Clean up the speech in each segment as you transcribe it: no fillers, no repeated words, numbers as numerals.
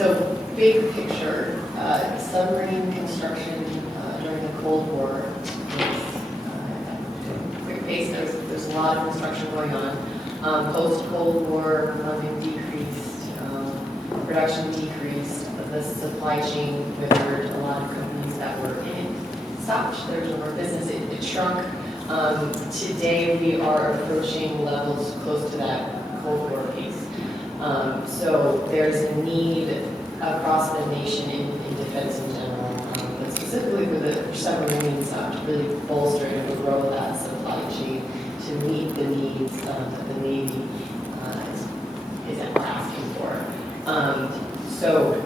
So, big picture, submarine construction during the Cold War quick pace. There's a lot of construction going on. Post-Cold War, funding decreased, production decreased, the supply chain withered. A lot of companies that were in it stopped. There was no more business. It shrunk. Today we are approaching levels close to that Cold War pace. So there's a need across the nation in defense in general, but specifically with the submarines to really bolster and grow that supply chain to meet the needs that the Navy is asking for. So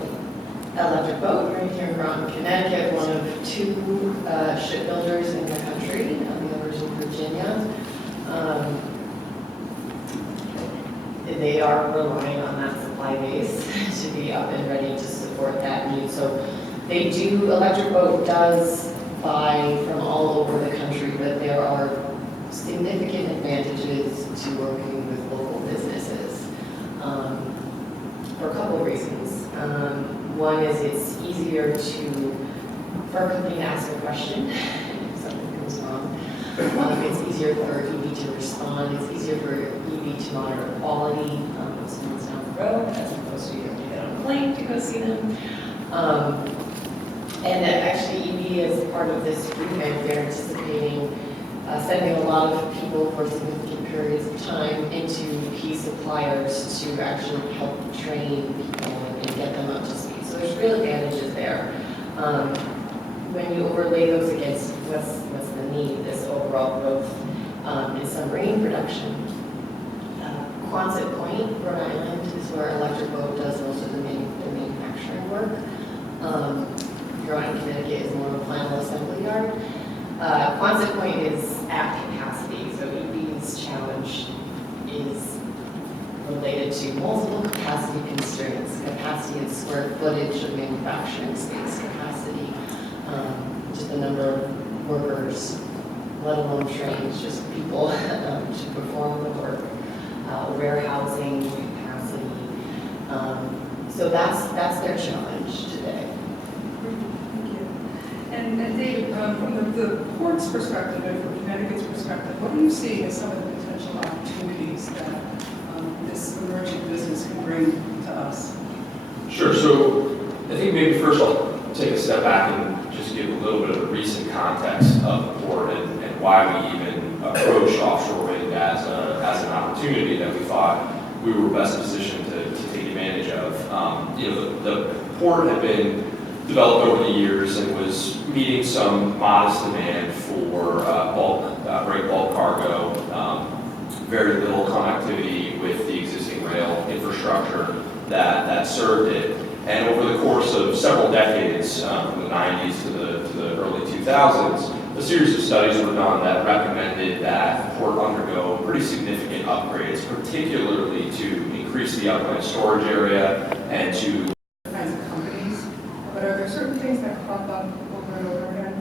electric boat, right here in Groton, Connecticut, one of two shipbuilders in the country, the others in Virginia. They are relying on that supply base to be up and ready to support that need. So they do, electric boat does buy from all over the country, but there are significant advantages to working with local businesses for a couple of reasons. One is it's easier for a company to ask a question if something goes wrong. It's easier for EV to respond. It's easier for EV to monitor quality if someone's down the road, as opposed to you have to get on a plane to go see them. And that actually EV is part of this remit. They're anticipating sending a lot of people for significant periods of time into key suppliers to actually help train people and get them up to speed. So there's real advantages there. When you overlay those against what's the need, this overall growth in submarine production. Quonset Point, Rhode Island, is where electric boat does most of the manufacturing work. Groton, Connecticut is more of a final assembly yard. Quonset Point is at capacity, so EV's challenge is related to multiple capacity constraints, capacity and square footage of manufacturing space, capacity, just the number of workers, let alone trains, just people to perform the work, warehousing capacity. So that's their challenge today. Thank you. And David, from the port's perspective and from Connecticut's perspective, what do you see as some of the potential opportunities that this emerging business can bring to us? Sure. So I think maybe first I'll take a step back and just give a little bit of the recent context of the port and why we even approached offshore wind as an opportunity that we thought we were best positioned to take advantage of. The port had been developed over the years and was meeting some modest demand for break bulk cargo, very little connectivity with the existing rail infrastructure that served it. And over the course of several decades, from the 90s to the early 2000s, a series of studies were done that recommended that the port undergo pretty significant upgrades, particularly to increase the upland storage area and to Kinds of companies, but are there certain things that crop up over and over again?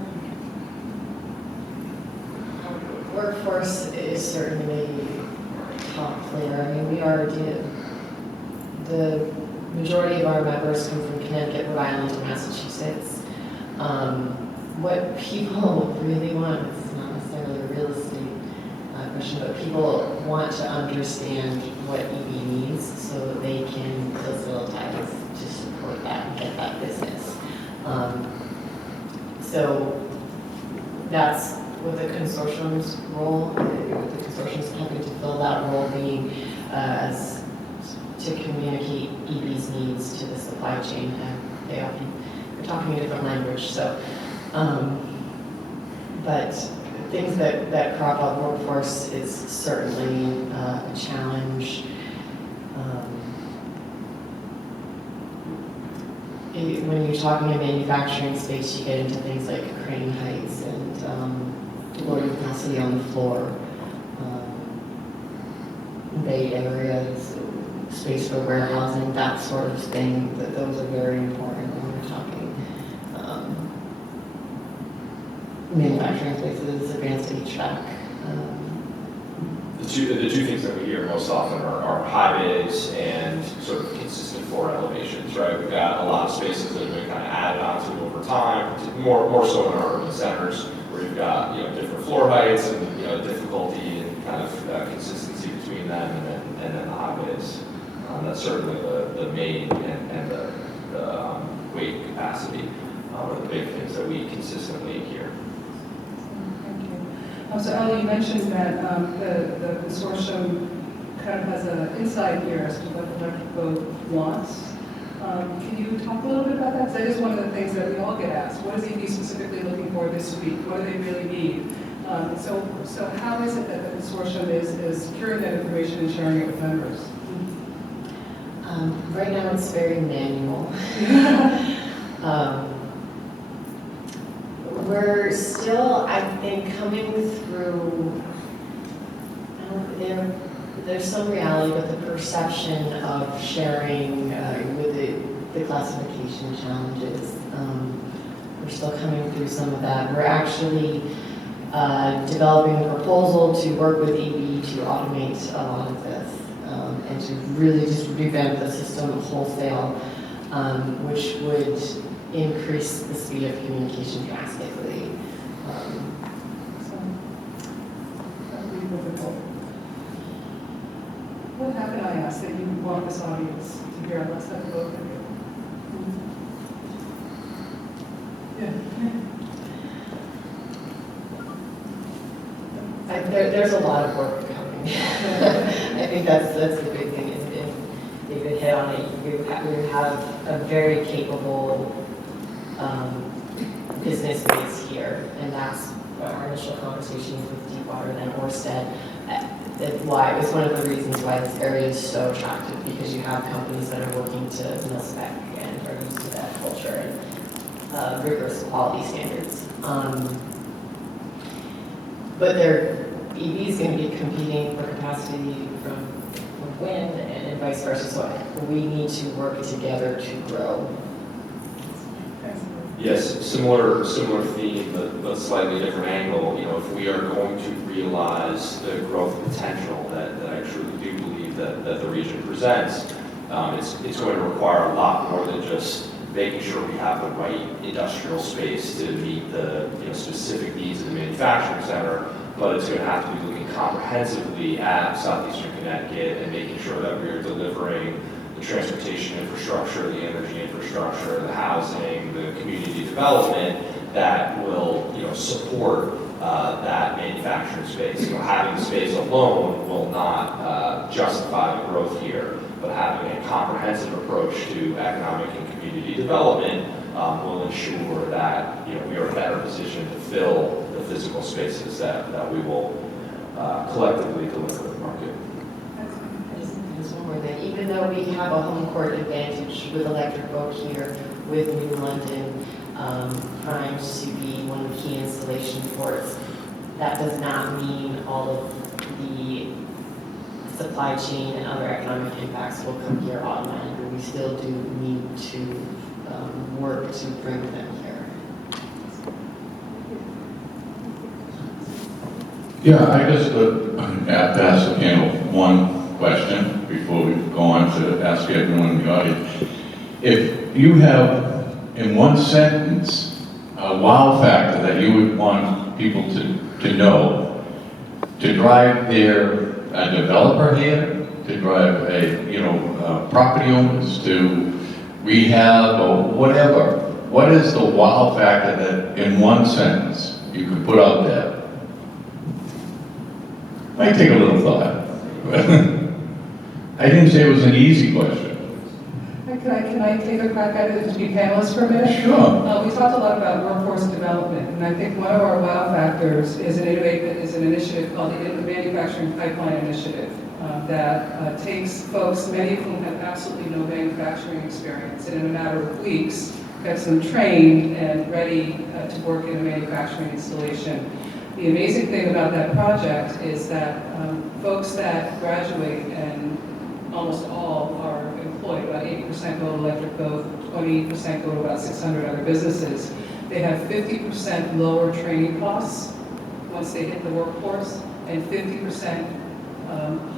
Workforce is certainly a top player. I mean, we are the majority of our members come from Connecticut, Rhode Island, and Massachusetts. What people really want, it's not necessarily a real estate question, but people want to understand what EV means so that they can facilitate to support that and So that's with the consortium's role, with the consortium's helping to fill that role, being as to communicate EV's needs to the supply chain, and they often are talking a different language. So, but things that crop up, workforce is certainly a challenge. When you're talking in manufacturing space, you get into things like crane heights and loading capacity on the floor, bay areas, space for warehousing, that sort of thing. That those are very important when we're talking manufacturing places, advanced HVAC. The two things that we hear most often are high bays and sort of consistent floor elevations, right? We've got a lot of spaces that have been kind of added onto over time, more so in our urban centers, where you've got different floor heights and difficulty and kind of consistency between them, and then the high bays. That's certainly the main and the weight capacity are the big things that we consistently hear. So Ellie, you mentioned that the consortium kind of has an insight here as to what the electric wants. Can you talk a little bit about that? Because that is one of the things that we all get asked. What is EV specifically looking for this week? What do they really need? So how is it that the consortium is securing that information and sharing it with members? Right now it's very manual. We're still, I think, coming through, there's some reality, but the perception of sharing with the classification challenges, we're still coming through some of that. We're actually developing a proposal to work with EB to automate a lot of this and to really just revamp the system wholesale, which would increase the speed of communication drastically. What happened, I asked, that you want this audience to hear? Let's have a vote. There's a lot of work coming. I think that's the big thing. David hit on it. We have a very capable business base here, and that's our initial conversations with Deepwater and then Ørsted. Why it was one of the reasons why this area is so attractive, because you have companies that are working to mil-spec and are used to that culture and rigorous quality standards. But EV is going to be competing for capacity from wind and vice versa, so we need to work together to grow. Yes, similar theme, but slightly different angle. If we are going to realize the growth potential that I truly do believe that the region presents, it's going to require a lot more than just making sure we have the right industrial space to meet the specific needs of the manufacturing center, but it's going to have to be looking comprehensively at southeastern Connecticut and making sure that we are delivering the transportation infrastructure, the energy infrastructure, the housing, the community development that will support that manufacturing space. Having the space alone will not justify the growth here, but having a comprehensive approach to economic and community development will ensure that we are better positioned to fill the physical spaces that we will collectively deliver to the market. There's one more thing. Even though we have a home court advantage with electric boat here, with New London primed to be one of the key installation ports, that does not mean all of the supply chain and other economic impacts will come here automatically. We still do need to work to bring them here. Yeah, I just have to ask the panel one question before we go on to ask everyone in the audience. If you have, in one sentence, a wow factor that you would want people to know, to drive a developer here, to drive property owners, to rehab or whatever, what is the wow factor that, in one sentence, you could put out there? Might take a little thought. I didn't say it was an easy question. Can I take a crack at it to be panelists for a minute? Sure. We talked a lot about workforce development, and I think one of our wow factors is an initiative called the Manufacturing Pipeline Initiative that takes folks, many of whom have absolutely no manufacturing experience, and in a matter of weeks gets them trained and ready to work in a manufacturing installation. The amazing thing about that project is that folks that graduate, and almost all are employed, about 80% go to electric boat, 20% go to about 600 other businesses. They have 50% lower training costs once they hit the workforce, and 50%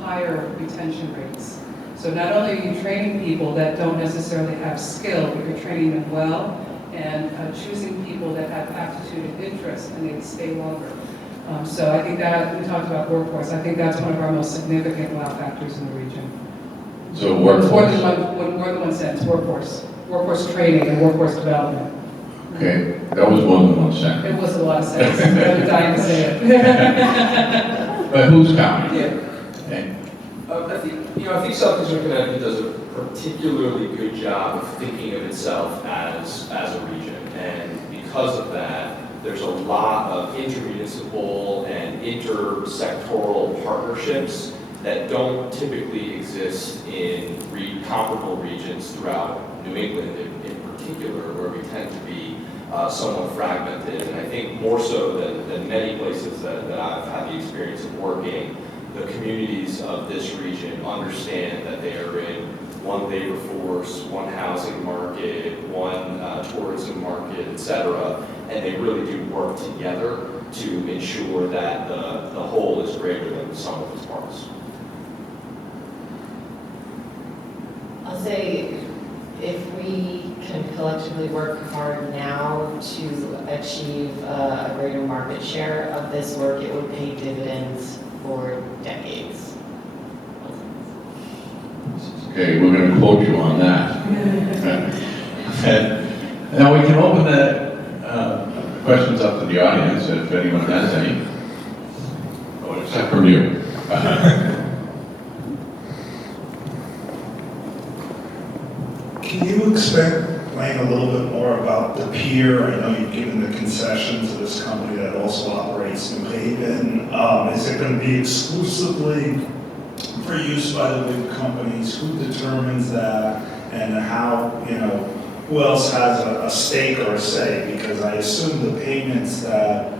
higher retention rates. So not only are you training people that don't necessarily have skill, but you're training them well, and choosing people that have aptitude and interest, and they stay longer. So I think that, we talked about workforce, I think that's one of our most significant wow factors in the region. So workforce. More than one sentence, workforce training and workforce development. Okay, that was more than one sentence. It was a lot of sentences, but I'm dying to say it. But who's counting? Yeah. Okay. I think Southeastern Connecticut does a particularly good job of thinking of itself as a region, and because of that, there's a lot of intermunicipal and intersectoral partnerships that don't typically exist in comparable regions throughout New England in particular, where we tend to be somewhat fragmented. And I think more so than many places that I've had the experience of working, the communities of this region understand that they are in one labor force, one housing market, one tourism market, et cetera, and they really do work together to ensure that the whole is greater than the sum of its parts. I'll say, if we can collectively work hard now to achieve a greater market share of this work, it will pay dividends for decades. Okay, we're going to quote you on that. Now we can open the questions up to the audience if anyone has any. Oh, except from you. Can you explain a little bit more about the pier? I know you've given the concession to this company that also operates New Haven. Is it going to be exclusively for use by the big companies? Who determines that? And how, who else has a stake or a say? Because I assume the payments that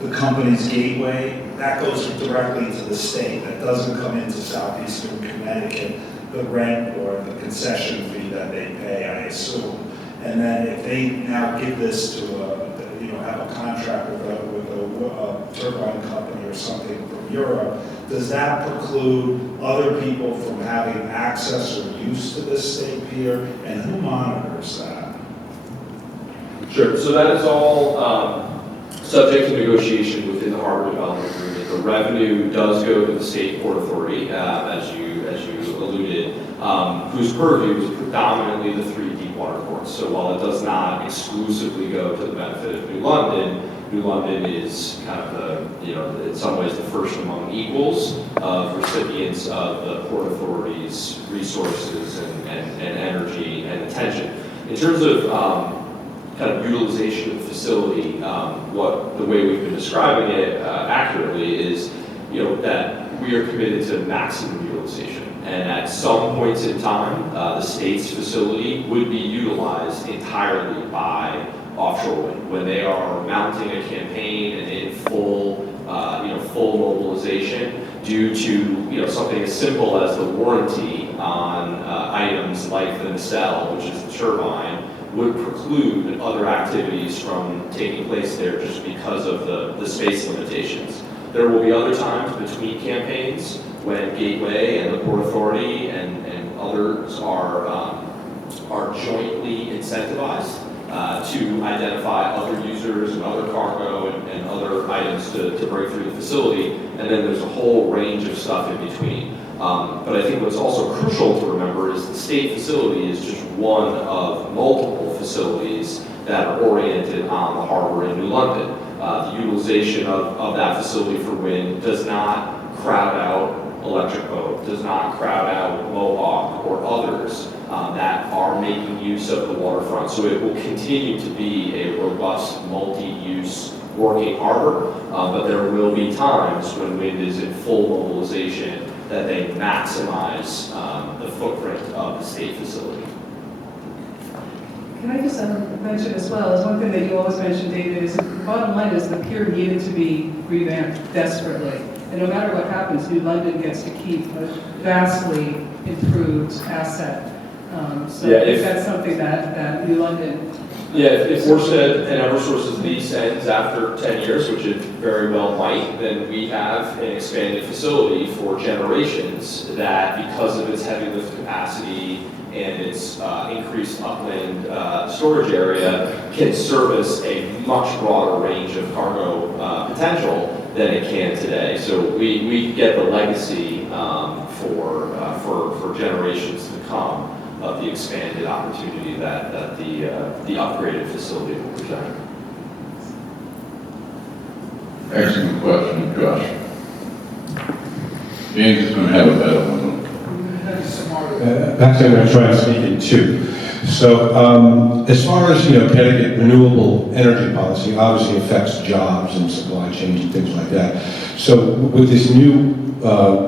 the company's gateway, that goes directly to the state. That doesn't come into Southeastern Connecticut, the rent or the concession fee that they pay, I assume. And then if they now give this to have a contract with a turbine company or something from Europe, does that preclude other people from having access or use to this state pier? And who monitors that? Sure. So that is all subject to negotiation within the harbor development agreement. The revenue does go to the state port authority, as you alluded, whose purview is predominantly the 3 deepwater ports. So while it does not exclusively go to the benefit of New London is kind of in some ways the first among equals of recipients of the port authority's resources and energy and attention. In terms of kind of utilization of the facility, the way we've been describing it accurately is, that we are committed to maximum utilization. And at some points in time, the state's facility would be utilized entirely by offshore wind. When they are mounting a campaign and in full mobilization, due to something as simple as the warranty on items like the nacelle, which is the turbine, would preclude other activities from taking place there just because of the space limitations. There will be other times between campaigns when Gateway and the Port Authority and others are jointly incentivized to identify other users and other cargo and other items to break through the facility, and then there's a whole range of stuff in between. But I think what's also crucial to remember is the state facility is just one of multiple facilities that are oriented on the harbor in New London. The utilization of that facility for wind does not crowd out electric boat, does not crowd out Mohawk or others that are making use of the waterfront. So it will continue to be a robust, multi-use working harbor, but there will be times when wind is in full mobilization that they maximize the footprint of the state facility. Can I just mention as well, is one thing that you always mention, David, is the bottom line is the pier needed to be revamped desperately. And no matter what happens, New London gets to keep a vastly improved asset. So Yeah, I think that's something that New London... Yeah, if Orsted and Eversource's lease ends after 10 years, which it very well might, then we have an expanded facility for generations that, because of its heavy lift capacity and its increased upland storage area, can service a much broader range of cargo potential than it can today. So we get the legacy for generations to come of the expanded opportunity that the upgraded facility will present. Excellent question, Josh. James is going to have a better one. Actually, I'm going to try and sneak in two. So, as far as, Connecticut renewable energy policy obviously affects jobs and supply chains and things like that. So, with this new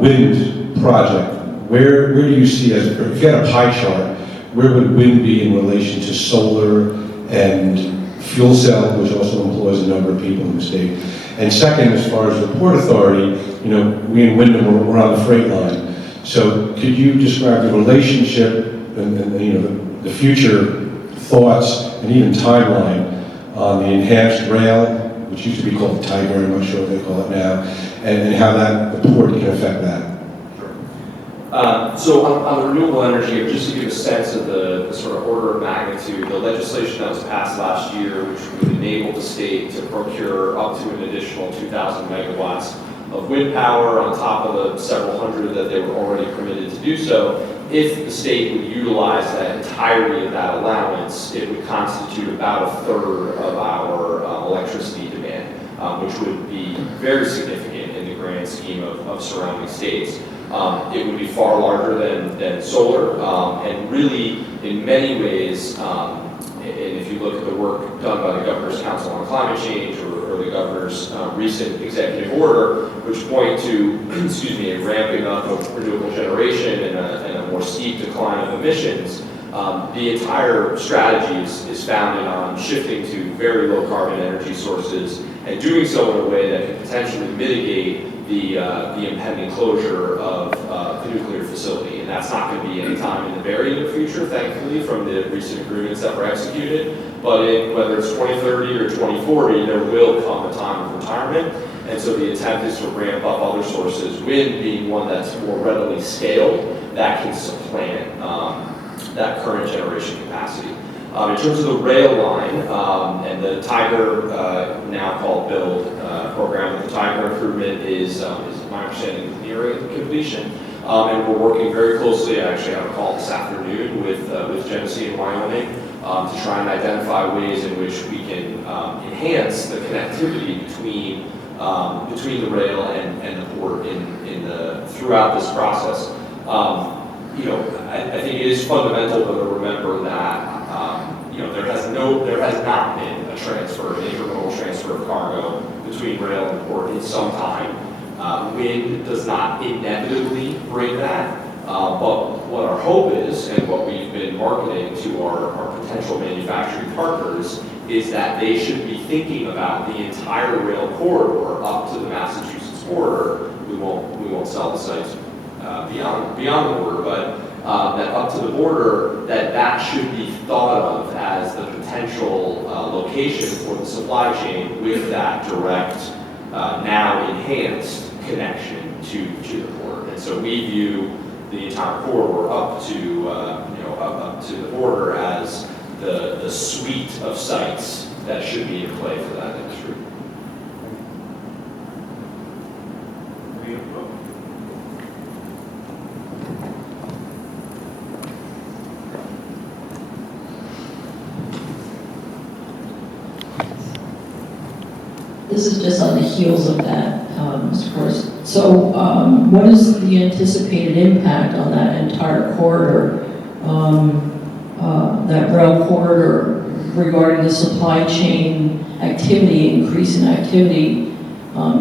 wind project, where do you see, if you had a pie chart, where would wind be in relation to solar and fuel cell, which also employs a number of people in the state? And second, as far as the Port Authority, we in Wyndham, we're on the freight line. So could you describe the relationship and the future thoughts and even timeline on the enhanced rail, which used to be called the Tiger, I'm not sure what they call it now, and how the port can affect that? So on the renewable energy, just to give a sense of the sort of order of magnitude, the legislation that was passed last year, which would enable the state to procure up to an additional 2,000 megawatts of wind power on top of the several hundred that they were already permitted to do so. If the state would utilize that entirety of that allowance, it would constitute about a third of our electricity demand, which would be very significant in the grand scheme of surrounding states. It would be far larger than solar, and really, in many ways, and if you look at the work done by the Governor's Council on Climate Change or the Governor's recent executive order, which point to, a ramping up of renewable generation and a more steep decline of emissions, the entire strategy is founded on shifting to very low carbon energy sources and doing so in a way that can potentially mitigate the impending closure of the nuclear facility. And that's not going to be any time in the very near future, thankfully, from the recent agreements that were executed. But whether it's 2030 or 2040, there will come a time of retirement. And so the intent is to ramp up other sources, wind being one that's more readily scaled, that can supplant that current generation capacity. In terms of the rail line and the Tiger, now called Build program, the Tiger improvement is my understanding, nearing completion. And we're working very closely, I actually have a call this afternoon with Genesee and Wyoming to try and identify ways in which we can enhance the connectivity between the rail and the port throughout this process. I think it is fundamental to remember that there has not been an intermodal transfer of cargo between rail and port in some time. Wind does not inevitably bring that, but what our hope is, and what we've been marketing to our potential manufacturing partners, is that they should be thinking about the entire rail corridor up to the Massachusetts border. We won't sell the sites beyond the border, but that up to the border, that should be thought of as the potential location for the supply chain with that direct, now enhanced connection to the port. And so we view the entire corridor up to the border as the suite of sites that should be in play for that industry. This is just on the heels of that, Mr. Corse. So what is the anticipated impact on that entire corridor, that rail corridor, regarding the supply chain activity, increase in activity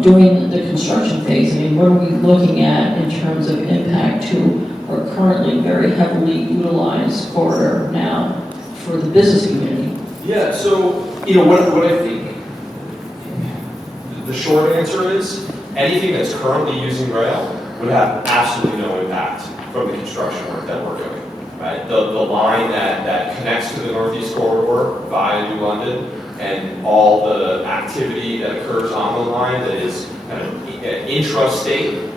during the construction phase? I mean, what are we looking at in terms of impact to our currently very heavily utilized corridor now for the business community? Yeah, so, what I think, the short answer is, anything that's currently using rail would have absolutely no impact from the construction work that we're doing, right? The line that connects to the Northeast Corridor via New London and all the activity that occurs on the line that is kind of intrastate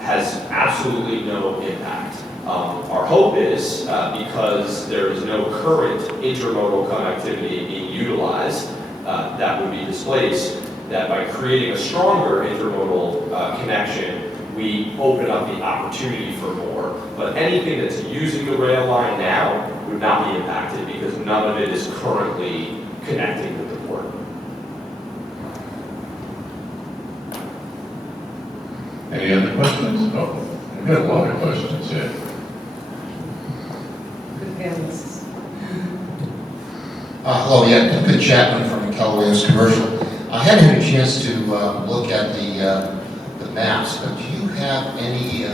has absolutely no impact. Our hope is, because there is no current intermodal connectivity being utilized that would be displaced, that by creating a stronger intermodal connection, we open up the opportunity for more. But anything that's using the rail line now would not be impacted because none of it is currently connecting with the port. Any other questions? Oh, we've got a lot of questions here. Good panelists. Hello, yeah, Good Chapman from Callaway's Commercial. I hadn't had a chance to look at the maps, but do you have any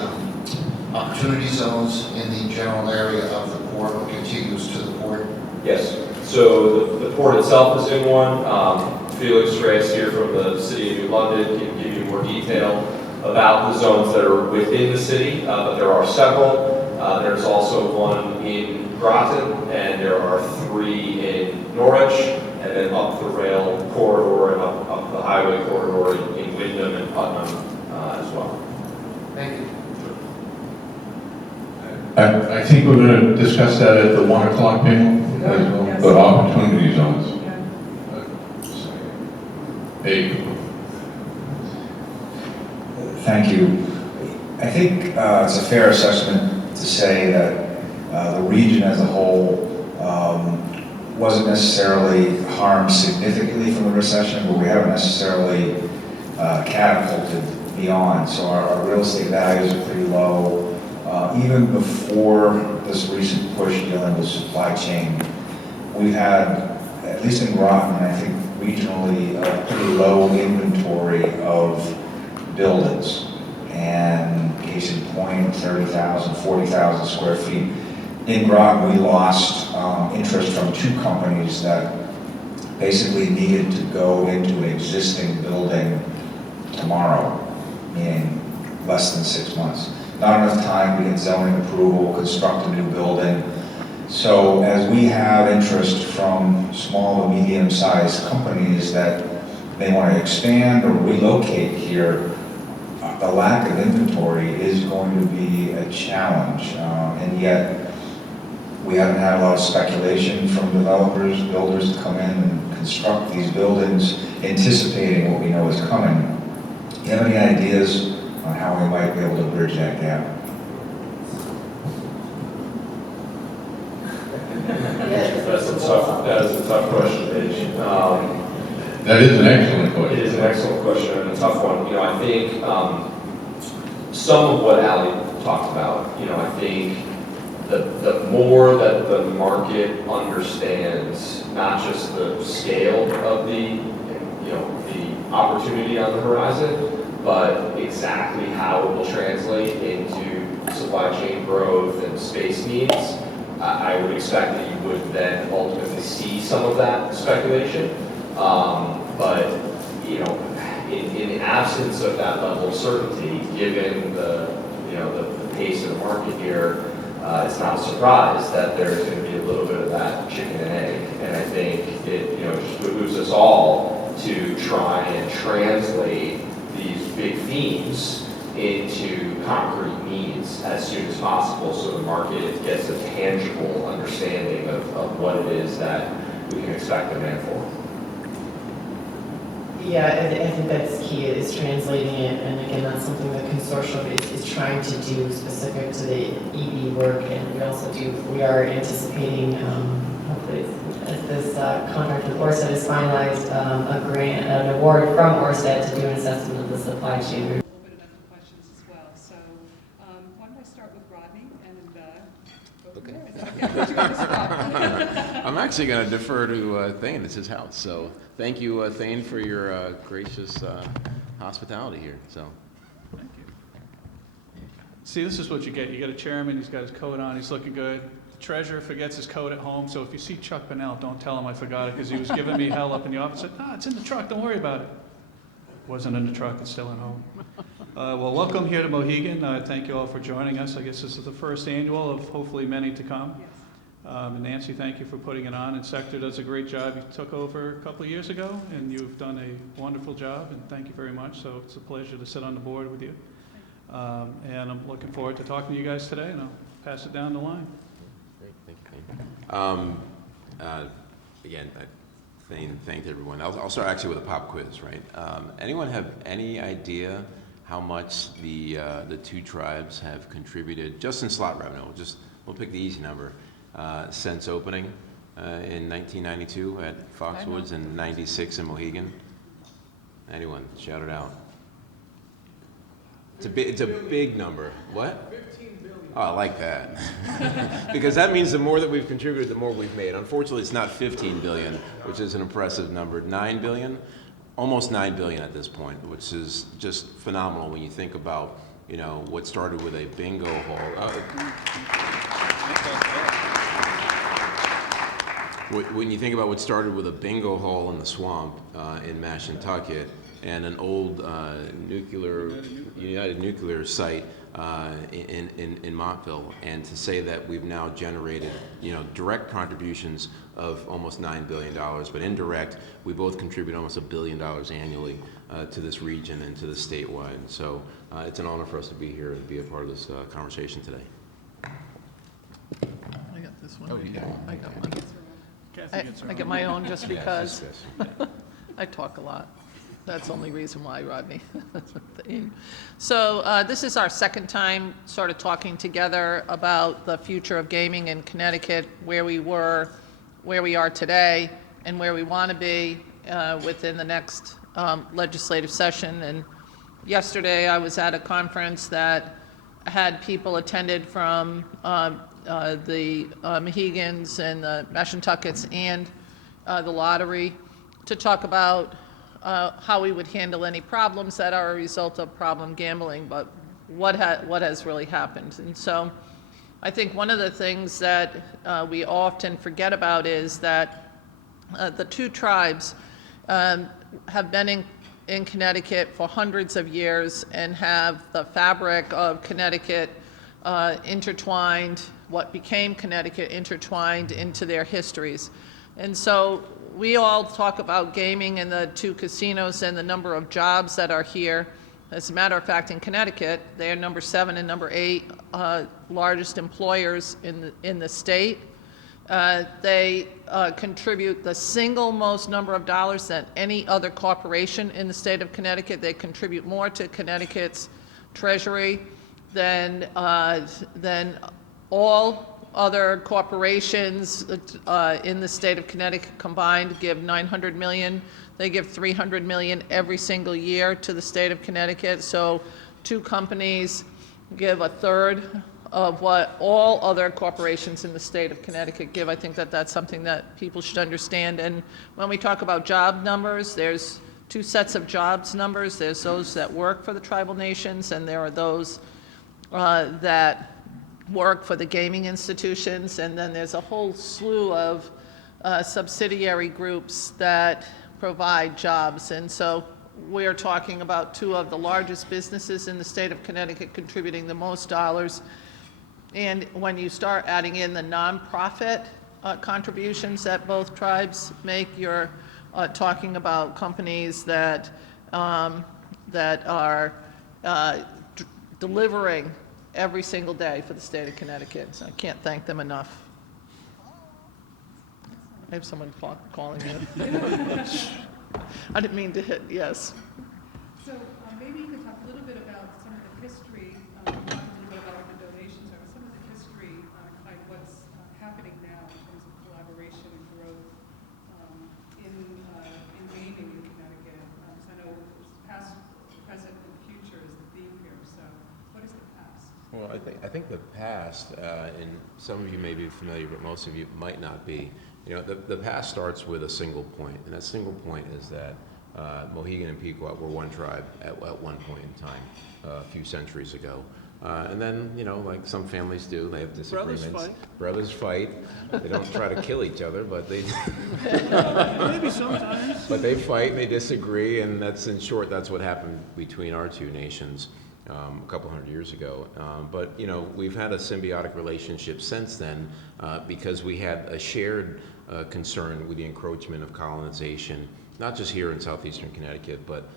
opportunity zones in the general area of the port or contiguous to the port? Yes. So the port itself is in one. Felix Reyes here from the City of New London can give you more detail about the zones that are within the city, but there are several. There's also one in Groton, and there are 3 in NEREJ, and then up the rail corridor and up the highway corridor in Wyndham and Putnam as well. Thank you. I think we're going to discuss that at the 1 o'clock panel, Yes. the opportunity zones. Yeah. Hey, Thank you. I think it's a fair assessment to say that the region as a whole wasn't necessarily harmed significantly from the recession, but we haven't necessarily catapulted beyond. So our real estate values are pretty low. Even before this recent push dealing with supply chain, we've had, at least in Groton, I think regionally, a pretty low inventory of buildings. And case in point, 30,000, 40,000 square feet. In Groton, we lost interest from 2 companies that basically needed to go into an existing building tomorrow, meaning less than 6 months. Not enough time to get zoning approval, construct a new building. So as we have interest from small to medium-sized companies that may want to expand or relocate here, the lack of inventory is going to be a challenge. And yet, we haven't had a lot of speculation from developers, builders to come in and construct these buildings, anticipating what we know is coming. Do you have any ideas on how we might be able to bridge that gap? That is a tough question, Paige. that is an excellent question. It is an excellent question and a tough one. I think some of what Ali talked about, I think the more that the market understands not just the scale of the opportunity on the horizon, but exactly how it will translate into supply chain growth and space needs, I would expect that you would then ultimately see some of that speculation. But in the absence of that level of certainty, given the pace of the market here, it's not a surprise that there's going to be a little bit of that chicken and egg. And I think it just behooves us all to try and translate these big themes into concrete needs as soon as possible, so the market gets a tangible understanding of what it is that we can expect demand for. Yeah, I think that's key, is translating it, and again, that's something the consortium is trying to do specific to the EV work, and we are anticipating, hopefully, as this contract with Orsted has finalized a grant, an award from Orsted to do an assessment of the supply chain. A little bit of mental questions as well. So why don't I start with Rodney and go from there? Is that okay? Put you on the spot. I'm actually going to defer to Thane. It's his house. So thank you, Thane, for your gracious hospitality here. So. Thank you. See, this is what you get. You get a chairman, he's got his coat on, he's looking good. The treasurer forgets his coat at home, so if you see Chuck Bennell, don't tell him I forgot it, because he was giving me hell up in the office. I said, it's in the truck, don't worry about it. Wasn't in the truck, it's still at home. Well, welcome here to Mohegan. Thank you all for joining us. I guess this is the first annual of hopefully many to come. Yes. And Nancy, thank you for putting it on, and Sector does a great job. You took over a couple of years ago, and you've done a wonderful job, and thank you very much. So it's a pleasure to sit on the board with you. And I'm looking forward to talking to you guys today, and I'll pass it down the line. Great, thank you. Again, Thane thanked everyone. I'll start actually with a pop quiz, right? Anyone have any idea how much the two tribes have contributed, just in slot revenue? We'll pick the easy number, since opening in 1992 at Foxwoods and 96 in Mohegan. Anyone? Shout it out. It's a big number. What? 15 billion. Oh, I like that. Because that means the more that we've contributed, the more we've made. Unfortunately, it's not 15 billion, which is an impressive number. 9 billion? Almost 9 billion at this point, which is just phenomenal when you think about, what started with a bingo hall. When you think about what started with a bingo hall in the swamp in Mashantucket, and an old United Nuclear site in Montville, and to say that we've now generated, direct contributions of almost $9 billion, but indirect, we both contribute almost $1 billion annually to this region and to the statewide. So it's an honor for us to be here and be a part of this conversation today. I got this one. Oh, you got it. I got one. Kathy gets her I get own. my own just because Yes. I talk a lot. That's the only reason why, Rodney. So this is our second time sort of talking together about the future of gaming in Connecticut, where we were, where we are today, and where we want to be within the next legislative session. And yesterday I was at a conference that had people attended from the Mohegans and the Mashantuckets and the lottery to talk about how we would handle any problems that are a result of problem gambling, but what has really happened. And so I think one of the things that we often forget about is that the two tribes have been in Connecticut for hundreds of years and have the fabric of Connecticut intertwined, what became Connecticut intertwined into their histories. And so we all talk about gaming and the two casinos and the number of jobs that are here. As a matter of fact, in Connecticut, they are number 7 and number 8 largest employers in the state. They contribute the single most number of dollars than any other corporation in the state of Connecticut. They contribute more to Connecticut's treasury than all other corporations in the state of Connecticut combined give $900 million. They give $300 million every single year to the state of Connecticut. So two companies give a third of what all other corporations in the state of Connecticut give. I think that that's something that people should understand. And when we talk about job numbers, there's two sets of jobs numbers. There's those that work for the tribal nations, and there are those that work for the gaming institutions, and then there's a whole slew of subsidiary groups that provide jobs. And so we're talking about two of the largest businesses in the state of Connecticut contributing the most dollars. And when you start adding in the nonprofit contributions that both tribes make, you're talking about companies that are delivering every single day for the state of Connecticut. So I can't thank them enough. I have someone calling me. I didn't mean to hit, yes. So maybe you could talk a little bit about some of the history, talk a little bit about the donations, or some of the history behind what's happening now in terms of collaboration and growth I think the past, and some of you may be familiar, but most of you might not be. The past starts with a single point, and that single point is that Mohegan and Pequot were one tribe at one point in time, a few centuries ago. And then, like some families do, they have disagreements. Brothers fight. They don't try to kill each other, but they Maybe sometimes. but they fight and they disagree, and in short, that's what happened between our two nations a couple hundred years ago. But we've had a symbiotic relationship since then because we had a shared concern with the encroachment of colonization, not just here in southeastern Connecticut, but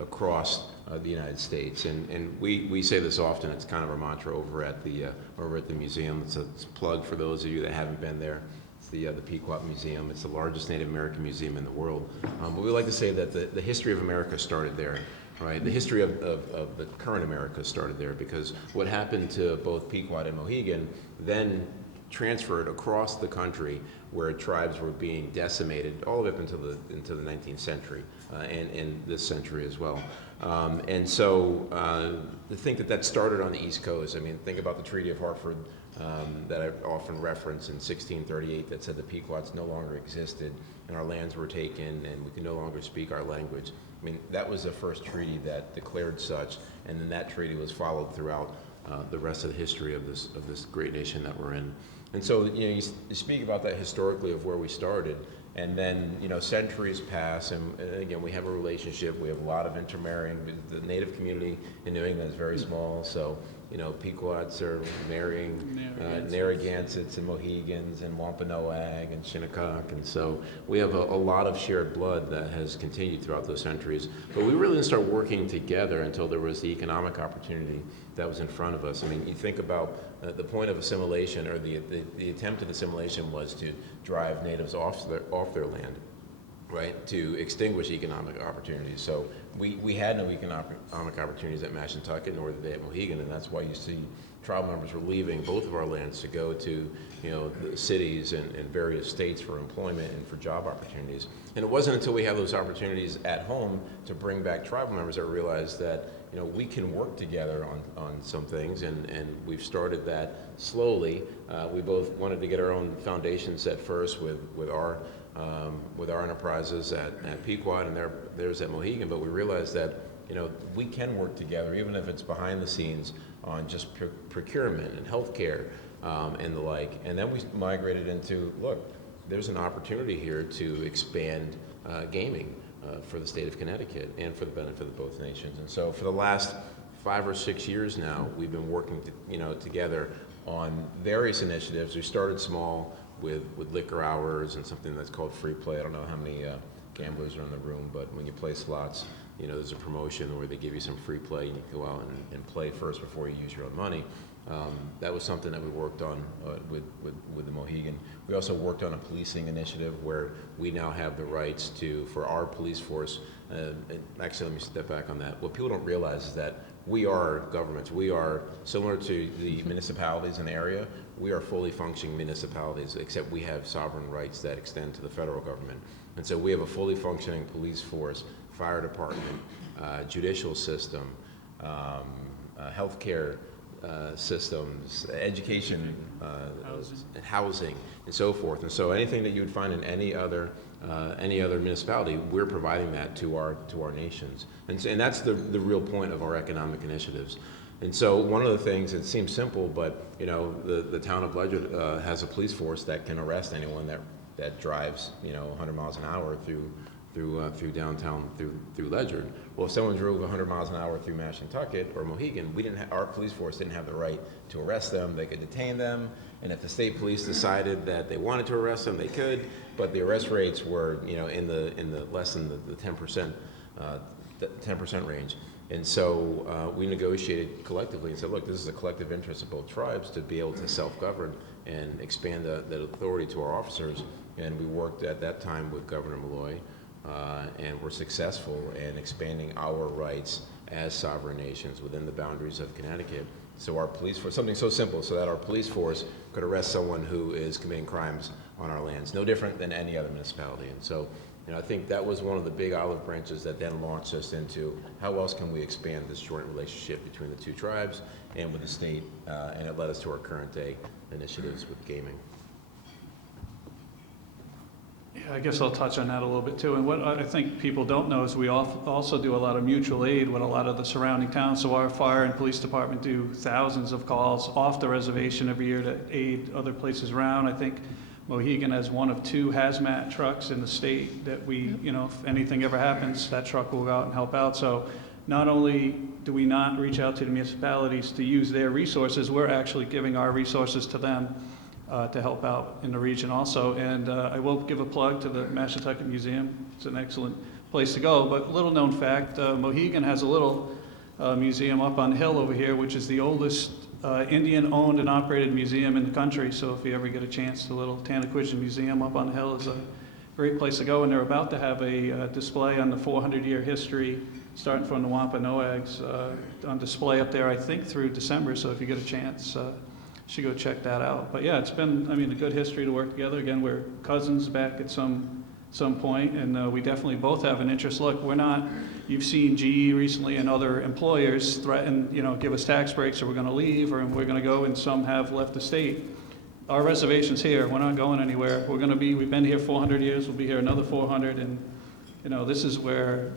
across the United States. And we say this often. It's kind of our mantra over at the museum. It's a plug for those of you that haven't been there. It's the Pequot Museum. It's the largest Native American museum in the world. But we like to say that the history of America started there. Right, the history of the current America started there, because what happened to both Pequot and Mohegan then transferred across the country, where tribes were being decimated all the way up into the 19th century and in this century as well. And so to think that started on the East Coast, I mean, think about the Treaty of Hartford that I often reference in 1638 that said the Pequots no longer existed and our lands were taken and we could no longer speak our language. I mean, that was the first treaty that declared such, and then that treaty was followed throughout the rest of the history of this great nation that we're in. And so, you speak about that historically of where we started, and then, centuries pass, and again, we have a relationship. We have a lot of intermarrying. The Native community in New England is very small, so, Pequots are marrying Narragansetts and Mohegans and Wampanoag and Shinnecock, and so we have a lot of shared blood that has continued throughout those centuries. But we really didn't start working together until there was the economic opportunity that was in front of us. I mean, you think about the point of assimilation, or the attempt at assimilation was to drive natives off their land, right, to extinguish economic opportunities. So we had no economic opportunities at Mashantucket, nor did they at Mohegan, and that's why you see tribal members were leaving both of our lands to go to the cities and various states for employment and for job opportunities. And it wasn't until we had those opportunities at home to bring back tribal members that we realized that we can work together on some things, and we've started that slowly. We both wanted to get our own foundation set first with our enterprises at Pequot and theirs at Mohegan, but we realized that we can work together, even if it's behind the scenes, on just procurement and healthcare and the like. And then we migrated into, look, there's an opportunity here to expand gaming for the state of Connecticut and for the benefit of both nations. And so for the last 5 or 6 years now, we've been working together on various initiatives. We started small with liquor hours and something that's called free play. I don't know how many gamblers are in the room, but when you play slots, there's a promotion where they give you some free play and you go out and play first before you use your own money. That was something that we worked on with the Mohegan. We also worked on a policing initiative where we now have the rights for our police force. And actually, let me step back on that. What people don't realize is that we are governments. We are similar to the municipalities in the area. We are fully functioning municipalities, except we have sovereign rights that extend to the federal government. And so we have a fully functioning police force, fire department, judicial system, healthcare systems, education, housing, and so forth. And so anything that you would find in any other municipality, we're providing that to our nations. And that's the real point of our economic initiatives. And so one of the things, it seems simple, but the town of Ledyard has a police force that can arrest anyone that drives 100 miles an hour through downtown through Ledyard. Well, if someone drove 100 miles an hour through Mashantucket or Mohegan, our police force didn't have the right to arrest them. They could detain them, and if the state police decided that they wanted to arrest them, they could. But the arrest rates were in the less than the 10% range. And so we negotiated collectively and said, look, this is a collective interest of both tribes to be able to self-govern and expand that authority to our officers. And we worked at that time with Governor Malloy, and were successful in expanding our rights as sovereign nations within the boundaries of Connecticut. So our police force, something so simple, so that our police force could arrest someone who is committing crimes on our lands, no different than any other municipality. And so You know, I think that was one of the big olive branches that then launched us into how else can we expand this joint relationship between the two tribes and with the state, and it led us to our current day initiatives with gaming. Yeah, I guess I'll touch on that a little bit too. And what I think people don't know is we also do a lot of mutual aid with a lot of the surrounding towns. So our fire and police department do thousands of calls off the reservation every year to aid other places around. I think Mohegan has one of 2 hazmat trucks in the state that we, you know, if anything ever happens, that truck will go out and help out. So not only do we not reach out to the municipalities to use their resources, we're actually giving our resources to them to help out in the region also. And I will give a plug to the Mashantucket Museum. It's an excellent place to go. But little known fact, Mohegan has a little museum up on the hill over here, which is the oldest Indian-owned and operated museum in the country. So if you ever get a chance, the little Tanaquidgeon Museum up on the hill is a great place to go. And they're about to have a display on the 400-year history, starting from the Wampanoags, on display up there, I think, through December. So if you get a chance, you should go check that out. But yeah, it's been, I mean, a good history to work together. Again, we're cousins back at some point, and we definitely both have an interest. Look, we're not, you've seen GE recently and other employers threaten, you know, give us tax breaks or we're going to leave or we're going to go, and some have left the state. Our reservation's here. We're not going anywhere. We're going to be, we've been here 400 years. We'll be here another 400, and, you know, this is where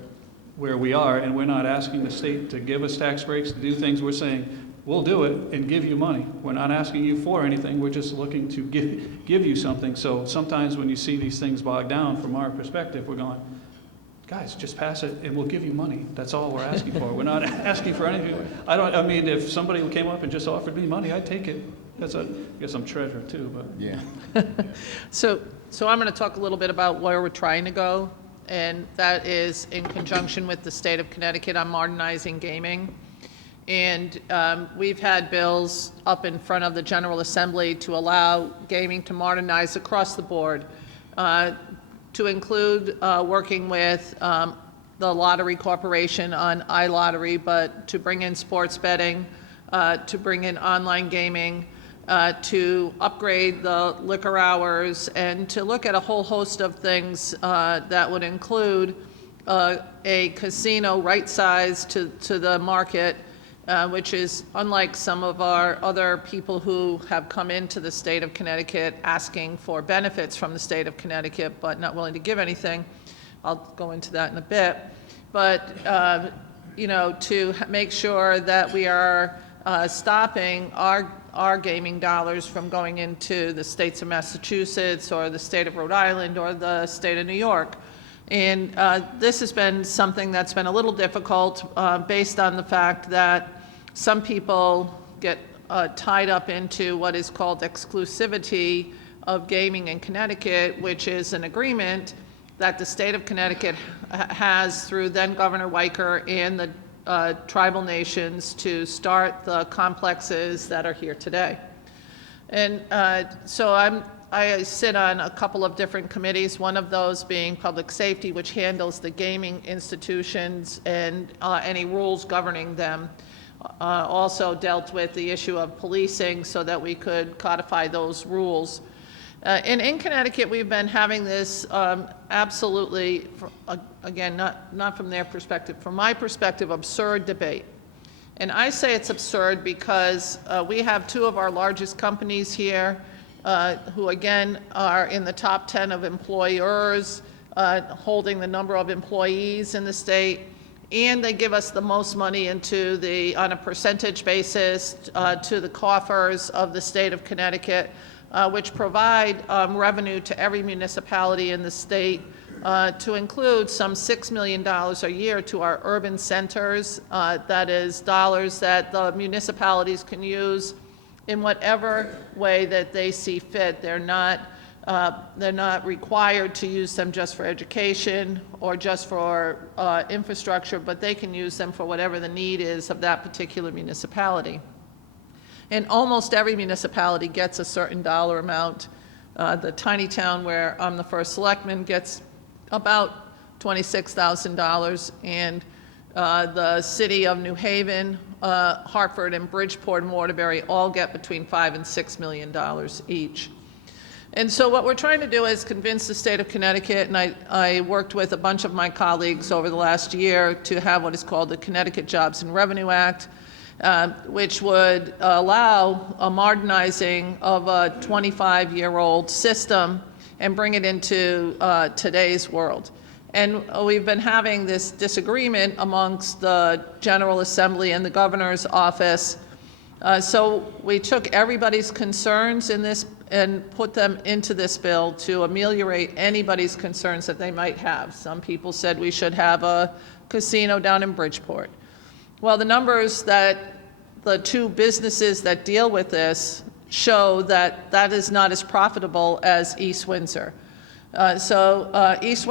we are, and we're not asking the state to give us tax breaks to do things. We're saying, we'll do it and give you money. We're not asking you for anything. We're just looking to give you something. So sometimes when you see these things bogged down from our perspective, we're going, guys, just pass it and we'll give you money. That's all we're asking for. We're not asking for anything. I mean, if somebody came up and just offered me money, I'd take it. I guess I'm treasurer too, but. Yeah. So I'm going to talk a little bit about where we're trying to go, and that is in conjunction with the state of Connecticut on modernizing gaming. And we've had bills up in front of the General Assembly to allow gaming to modernize across the board, to include working with the Lottery Corporation on iLottery, but to bring in sports betting, to bring in online gaming, to upgrade the liquor hours, and to look at a whole host of things that would include a casino right-sized to the market, which is unlike some of our other people who have come into the state of Connecticut asking for benefits from the state of Connecticut, but not willing to give anything. I'll go into that in a bit. But, you know, to make sure that we are stopping our gaming dollars from going into the states of Massachusetts or the state of Rhode Island or the state of New York. And this has been something that's been a little difficult based on the fact that some people get tied up into what is called exclusivity of gaming in Connecticut, which is an agreement that the state of Connecticut has through then Governor Weicker and the tribal nations to start the complexes that are here today. And so I sit on a couple of different committees, one of those being public safety, which handles the gaming institutions and any rules governing them. Also dealt with the issue of policing so that we could codify those rules. And in Connecticut, we've been having this absolutely, again, not from their perspective, from my perspective, absurd debate. And I say it's absurd because we have 2 of our largest companies here who, again, are in the top 10 of employers, holding the number of employees in the state, and they give us the most money into on a percentage basis to the coffers of the state of Connecticut, which provide revenue to every municipality in the state, to include some $6 million a year to our urban centers. That is dollars that the municipalities can use in whatever way that they see fit. They're not required to use them just for education or just for infrastructure, but they can use them for whatever the need is of that particular municipality. And almost every municipality gets a certain dollar amount. The tiny town where I'm the first selectman gets about $26,000, and the city of New Haven, Hartford, and Bridgeport and Waterbury all get between $5 and $6 million each. And so what we're trying to do is convince the state of Connecticut, and I worked with a bunch of my colleagues over the last year to have what is called the Connecticut Jobs and Revenue Act, which would allow a modernizing of a 25-year-old system and bring it into today's world. And we've been having this disagreement amongst the General Assembly and the Governor's office. So we took everybody's concerns in this and put them into this bill to ameliorate anybody's concerns that they might have. Some people said we should have a casino down in Bridgeport. Well, the numbers that the two businesses that deal with this show that that is not as profitable as East Windsor. So East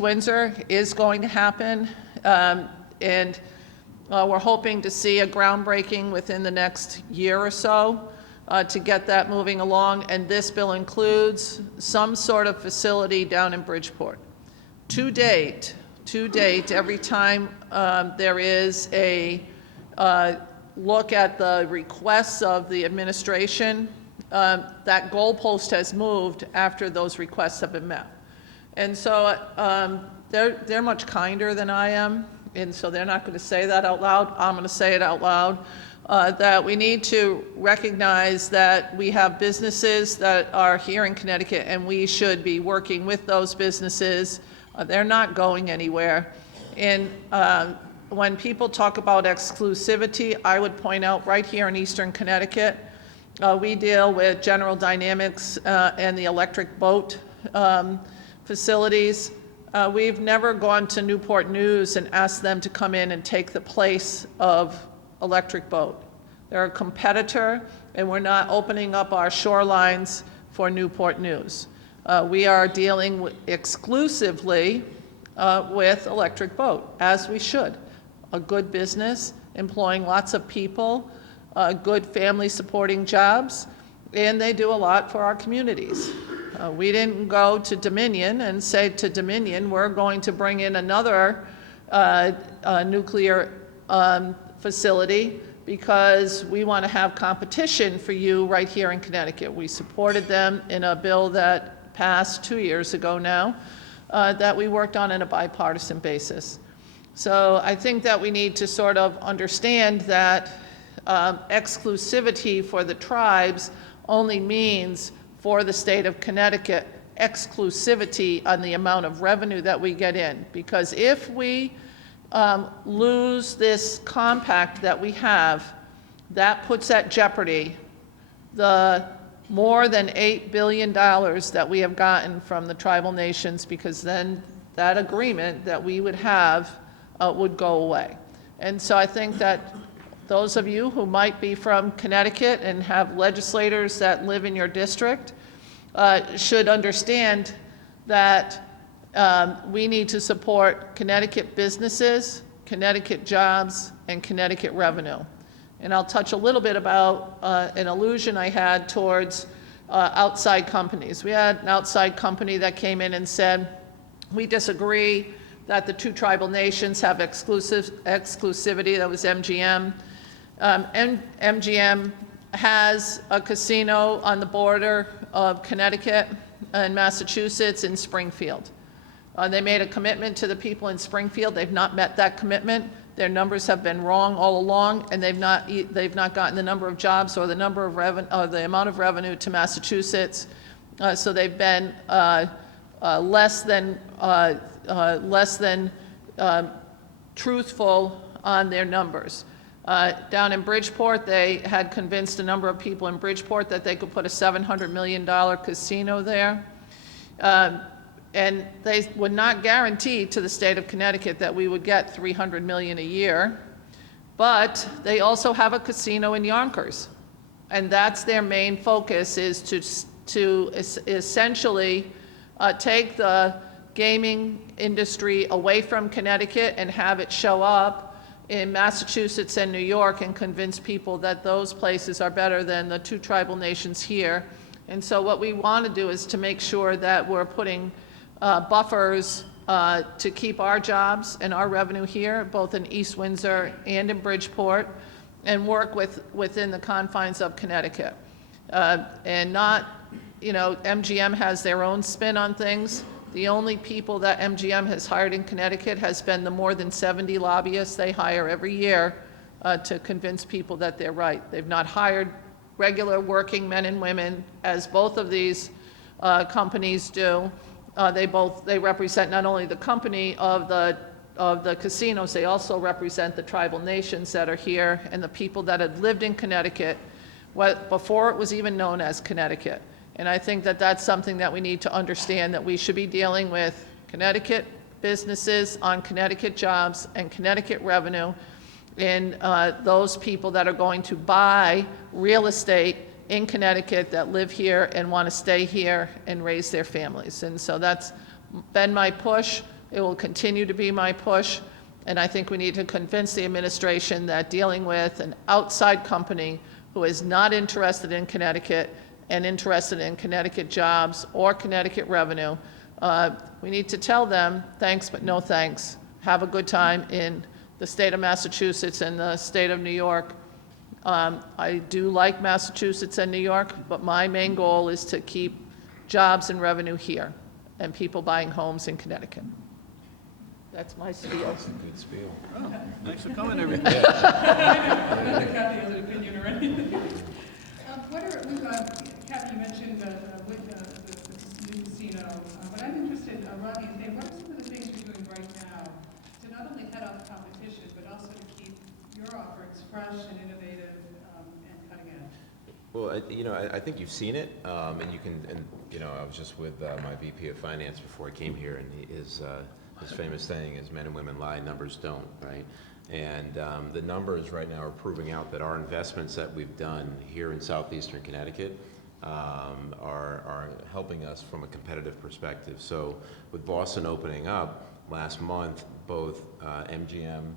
Windsor is going to happen, and we're hoping to see a groundbreaking within the next year or so to get that moving along, and this bill includes some sort of facility down in Bridgeport. To date, every time there is a look at the requests of the administration, that goalpost has moved after those requests have been met. And so they're much kinder than I am, and so they're not going to say that out loud. I'm going to say it out loud, that we need to recognize that we have businesses that are here in Connecticut, and we should be working with those businesses. They're not going anywhere. And when people talk about exclusivity, I would point out right here in Eastern Connecticut, we deal with General Dynamics and the electric boat facilities. We've never gone to Newport News and asked them to come in and take the place of Electric Boat. They're a competitor, and we're not opening up our shorelines for Newport News. We are dealing exclusively with Electric Boat, as we should. A good business, employing lots of people, good family supporting jobs, and they do a lot for our communities. We didn't go to Dominion and say to Dominion, we're going to bring in another nuclear facility because we want to have competition for you right here in Connecticut. We supported them in a bill that passed 2 years ago now that we worked on a bipartisan basis. So I think that we need to sort of understand that exclusivity for the tribes only means for the state of Connecticut exclusivity on the amount of revenue that we get in. Because if we lose this compact that we have, that puts at jeopardy the more than $8 billion that we have gotten from the tribal nations, because then that agreement that we would have would go away. And so I think that those of you who might be from Connecticut and have legislators that live in your district should understand that we need to support Connecticut businesses, Connecticut jobs, and Connecticut revenue. And I'll touch a little bit about an allusion I had towards outside companies. We had an outside company that came in and said, we disagree that the two tribal nations have exclusivity. That was MGM. MGM has a casino on the border of Connecticut and Massachusetts in Springfield. They made a commitment to the people in Springfield. They've not met that commitment. Their numbers have been wrong all along, and they've not gotten the number of jobs or the number of the amount of revenue to Massachusetts. So they've been less than truthful on their numbers. Down in Bridgeport, they had convinced a number of people in Bridgeport that they could put a $700 million casino there. And they would not guarantee to the state of Connecticut that we would get $300 million a year. But they also have a casino in Yonkers. And that's their main focus, is to essentially take the gaming industry away from Connecticut and have it show up in Massachusetts and New York and convince people that those places are better than the two tribal nations here. And so what we want to do is to make sure that we're putting buffers to keep our jobs and our revenue here, both in East Windsor and in Bridgeport, and work within the confines of Connecticut, and not you know, MGM has their own spin on things. The only people that MGM has hired in Connecticut has been the more than 70 lobbyists they hire every year to convince people that they're right. They've not hired regular working men and women, as both of these companies do. They represent not only the company of the casinos, they also represent the tribal nations that are here and the people that had lived in Connecticut before it was even known as Connecticut. And I think that that's something that we need to understand, that we should be dealing with Connecticut businesses on Connecticut jobs and Connecticut revenue, and those people that are going to buy real estate in Connecticut that live here and want to stay here and raise their families. And so that's been my push. It will continue to be my push. And I think we need to convince the administration that dealing with an outside company who is not interested in Connecticut and interested in Connecticut jobs or Connecticut revenue, we need to tell them, thanks but no thanks. Have a good time in the state of Massachusetts and the state of New York. I do like Massachusetts and New York, but my main goal is to keep jobs and revenue here and people buying homes in Connecticut. That's my spiel. That's a good spiel. Oh, thanks for coming, everybody. Kathy has an opinion or anything. Kathy, you mentioned the new casino, but I'm interested, Rodney, what are some of the things you're doing right now to not only head off competition, but also to keep your offerings fresh and innovative and cutting edge? Well, I think you've seen it, and you can, I was just with my VP of Finance before I came here, and his famous saying is, men and women lie, numbers don't, right? And the numbers right now are proving out that our investments that we've done here in southeastern Connecticut are helping us from a competitive perspective. So with Boston opening up last month, both MGM,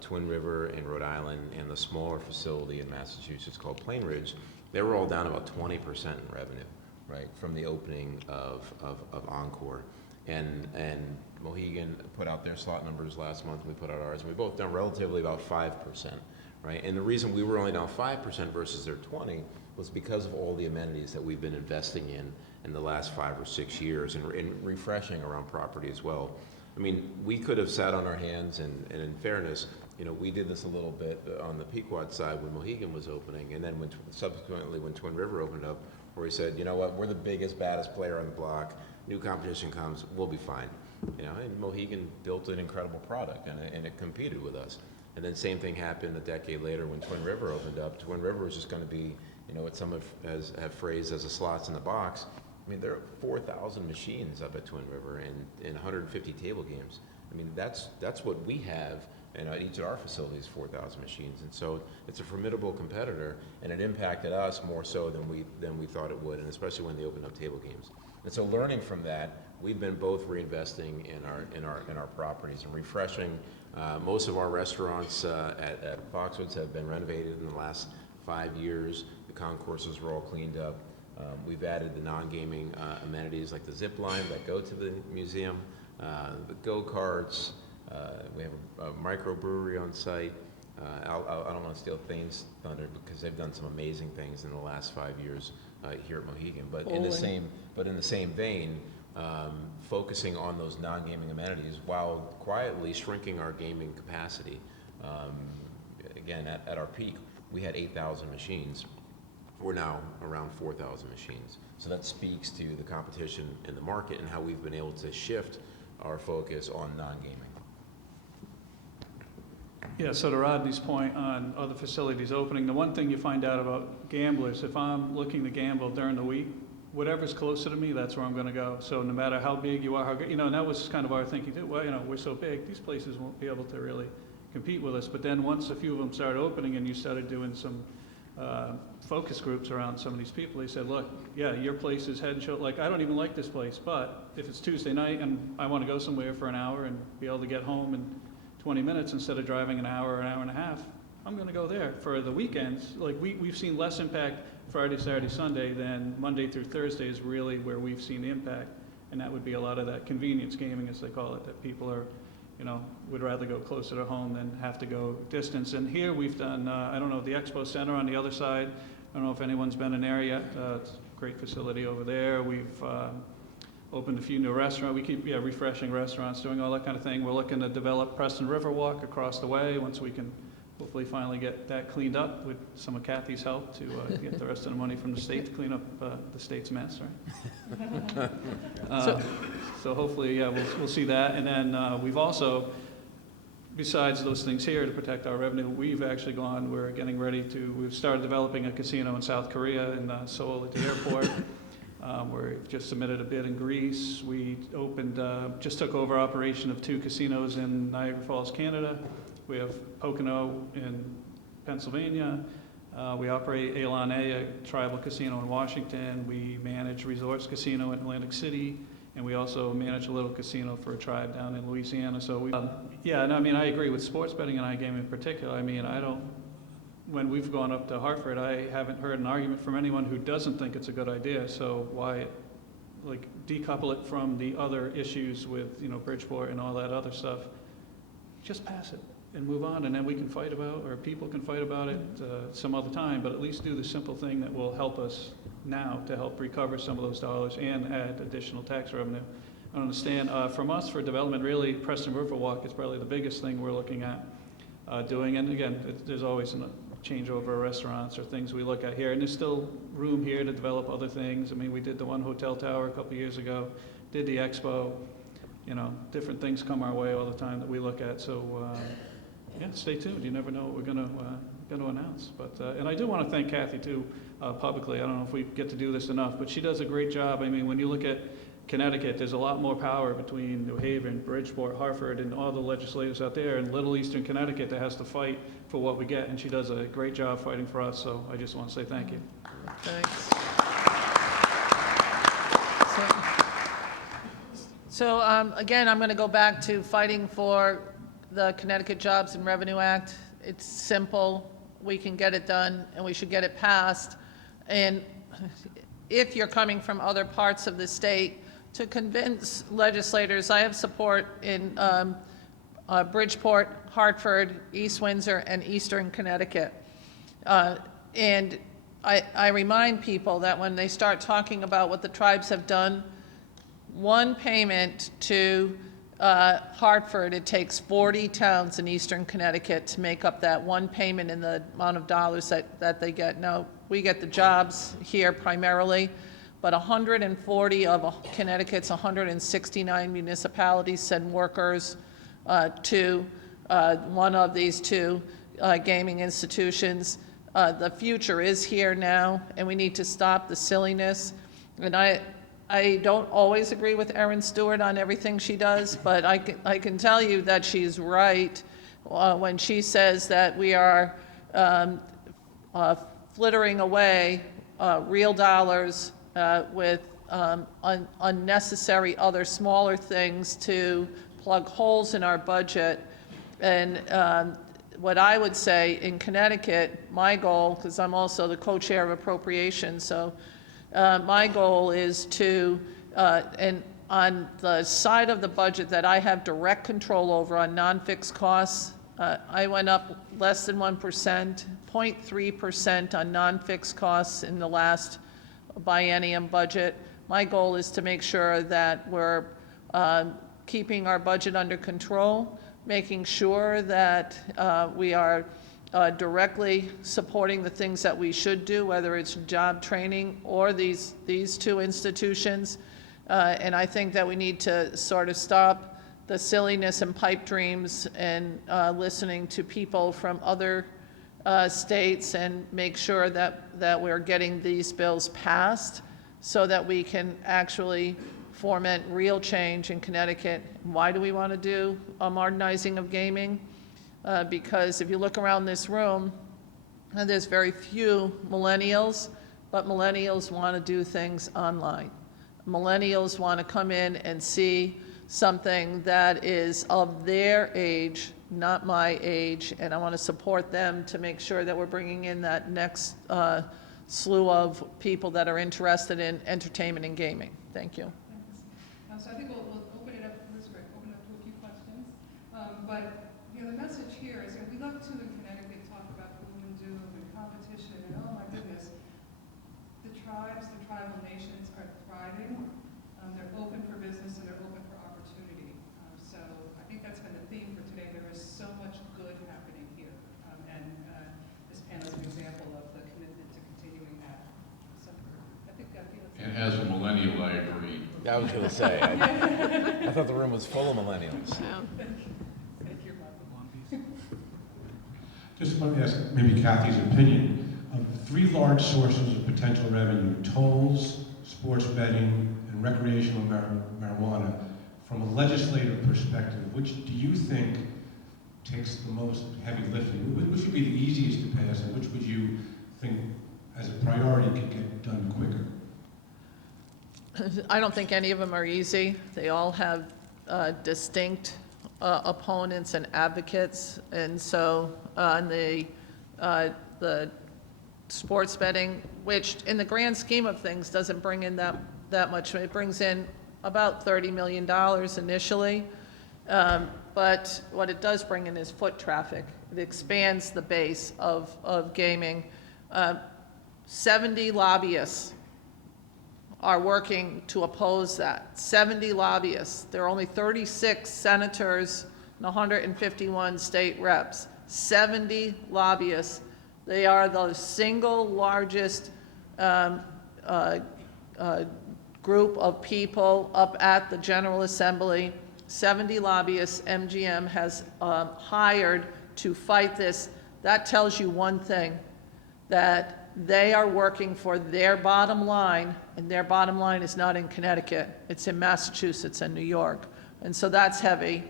Twin River in Rhode Island, and the smaller facility in Massachusetts called Plain Ridge, they were all down about 20% in revenue, right, from the opening of Encore. And Mohegan put out their slot numbers last month, and we put out ours, and we both down relatively about 5%, right? And the reason we were only down 5% versus their 20 was because of all the amenities that we've been investing in the last 5 or 6 years, and refreshing around property as well. I mean, we could have sat on our hands, and in fairness, we did this a little bit on the Pequot side when Mohegan was opening, and then subsequently when Twin River opened up, where we said, you know what, we're the biggest, baddest player on the block, new competition comes, we'll be fine. And Mohegan built an incredible product, and it competed with us. And then same thing happened a decade later when Twin River opened up. Twin River was just going to be, what some have phrased as a slots in the box. I mean, there are 4,000 machines up at Twin River and 150 table games. I mean, that's what we have, and at each of our facilities, 4,000 machines. And so it's a formidable competitor, and it impacted us more so than we thought it would, and especially when they opened up table games. And so learning from that, we've been both reinvesting in our properties and refreshing. Most of our restaurants at Foxwoods have been renovated in the last 5 years. The concourses were all cleaned up. We've added the non-gaming amenities like the zip line that go to the museum, the go-karts. We have a microbrewery on site. I don't want to steal Thane's thunder because they've done some amazing things in the last 5 years here at Mohegan. But in the same vein, focusing on those non-gaming amenities while quietly shrinking our gaming capacity. Again, at our peak, we had 8,000 machines. We're now around 4,000 machines. So that speaks to the competition in the market and how we've been able to shift our focus on non-gaming. Yeah, so to Rodney's point on other facilities opening, the one thing you find out about gamblers, if I'm looking to gamble during the week, whatever's closer to me, that's where I'm going to go. So no matter how big you are, how good, and that was kind of our thinking too. Well, we're so big, these places won't be able to really compete with us. But then once a few of them started opening and you started doing some focus groups around some of these people, they said, look, yeah, your place is head and shoulder. Like, I don't even like this place, but if it's Tuesday night and I want to go somewhere for an hour and be able to get home in 20 minutes instead of driving an hour and a half, I'm going to go there. For the weekends, like we've seen less impact Friday, Saturday, Sunday than Monday through Thursday is really where we've seen the impact. And that would be a lot of that convenience gaming, as they call it, that people are, would rather go closer to home than have to go distance. And here we've done, I don't know, the Expo Center on the other side. I don't know if anyone's been in there yet. It's great facility over there. We've opened a few new restaurants. We keep refreshing restaurants, doing all that kind of thing. We're looking to develop Preston Riverwalk across the way once we can hopefully finally get that cleaned up with some of Kathy's help to get the rest of the money from the state to clean up the state's mess, right? So hopefully, yeah, we'll see that. And then we've also, besides those things here to protect our revenue, we've we're getting ready we've started developing a casino in South Korea in Seoul at the airport. We've just submitted a bid in Greece. We just took over operation of 2 casinos in Niagara Falls, Canada. We have Pocono in Pennsylvania. We operate Elon A tribal casino in Washington. We manage Resorts Casino in Atlantic City. And we also manage a little casino for a tribe down in Louisiana. So I agree with sports betting and iGaming in particular. When we've gone up to Hartford, I haven't heard an argument from anyone who doesn't think it's a good idea. So why, decouple it from the other issues with, Bridgeport and all that other stuff? Just pass it and move on, and then we can fight about, or people can fight about it some other time, but at least do the simple thing that will help us now to help recover some of those dollars and add additional tax revenue. I don't understand. From us, for development, really, Preston Riverwalk is probably the biggest thing we're looking at doing. And again, there's always a changeover of restaurants or things we look at here, and there's still room here to develop other things. We did the one hotel tower a couple years ago, did the expo. Different things come our way all the time that we look at. So stay tuned. You never know what we're going to announce. But and I do want to thank Kathy too publicly. I don't know if we get to do this enough, but she does a great job. When you look at Connecticut, there's a lot more power between New Haven, Bridgeport, Hartford, and all the legislators out there in Little Eastern Connecticut that has to fight for what we get, and she does a great job fighting for us. So I just want to say thank you. Thanks. So again, I'm going to go back to fighting for the Connecticut Jobs and Revenue Act. It's simple. We can get it done, and we should get it passed. And if you're coming from other parts of the state, to convince legislators, I have support in Bridgeport, Hartford, East Windsor, and Eastern Connecticut. And I remind people that when they start talking about what the tribes have done, one payment to Hartford, it takes 40 towns in Eastern Connecticut to make up that one payment in the amount of dollars that they get. Now, we get the jobs here primarily, but 140 of Connecticut's 169 municipalities send workers to one of these 2 gaming institutions. The future is here now, and we need to stop the silliness. And I don't always agree with Erin Stewart on everything she does, but I can tell you that she's right when she says that we are flittering away real dollars with unnecessary other smaller things to plug holes in our budget. And what I would say in Connecticut, my goal, because I'm also the co-chair of appropriations, so my goal is to, and on the side of the budget that I have direct control over on non-fixed costs, I went up less than 1%, 0.3% on non-fixed costs in the last biennium budget. My goal is to make sure that we're keeping our budget under control, making sure that we are directly supporting the things that we should do, whether it's job training or these 2 institutions. And I think that we need to sort of stop the silliness and pipe dreams and listening to people from other states and make sure that we're getting these bills passed so that we can actually foment real change in Connecticut. Why do we want to do a modernizing of gaming? Because if you look around this room, there's very few millennials, but millennials want to do things online. Millennials want to come in and see something that is of their age, not my age, and I want to support them to make sure that we're bringing in that next slew of people that are interested in entertainment and gaming. Thank you. Thanks. So I think we'll open it up, open up to a few questions. But the message here is, we love to in Connecticut talk about gloom and doom and competition and oh my goodness. The tribes, the tribal nations are thriving. They're open for business and they're open for opportunity. So I think that's been the theme for today. There is so much good happening here. And this panel is an example of the commitment to continuing that. So I think I feel it's... And as a millennial, I agree. I was going to say, I thought the room was full of millennials. Yeah. Thank you, Bob. Just want to ask maybe Kathy's opinion. Three large sources of potential revenue: tolls, sports betting, and recreational marijuana. From a legislative perspective, which do you think takes the most heavy lifting? Which would be the easiest to pass, and which would you think, as a priority, could get done quicker? I don't think any of them are easy. They all have distinct opponents and advocates, and so on the sports betting, which in the grand scheme of things doesn't bring in that much. It brings in about $30 million initially, but what it does bring in is foot traffic. It expands the base of gaming. 70 lobbyists are working to oppose that. 70 lobbyists. There are only 36 senators and 151 state reps. 70 lobbyists. They are the single largest group of people up at the General Assembly. 70 lobbyists MGM has hired to fight this. That tells you one thing, that they are working for their bottom line, and their bottom line is not in Connecticut. It's in Massachusetts and New York. And so that's heavy.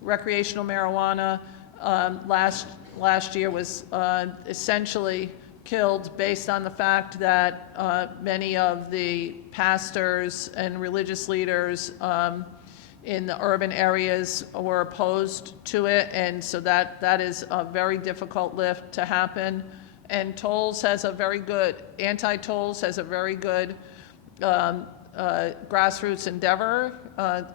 Recreational marijuana last year was essentially killed based on the fact that many of the pastors and religious leaders in the urban areas were opposed to it, and so that is a very difficult lift to happen. And tolls has a very good, anti-tolls has a very good grassroots endeavor.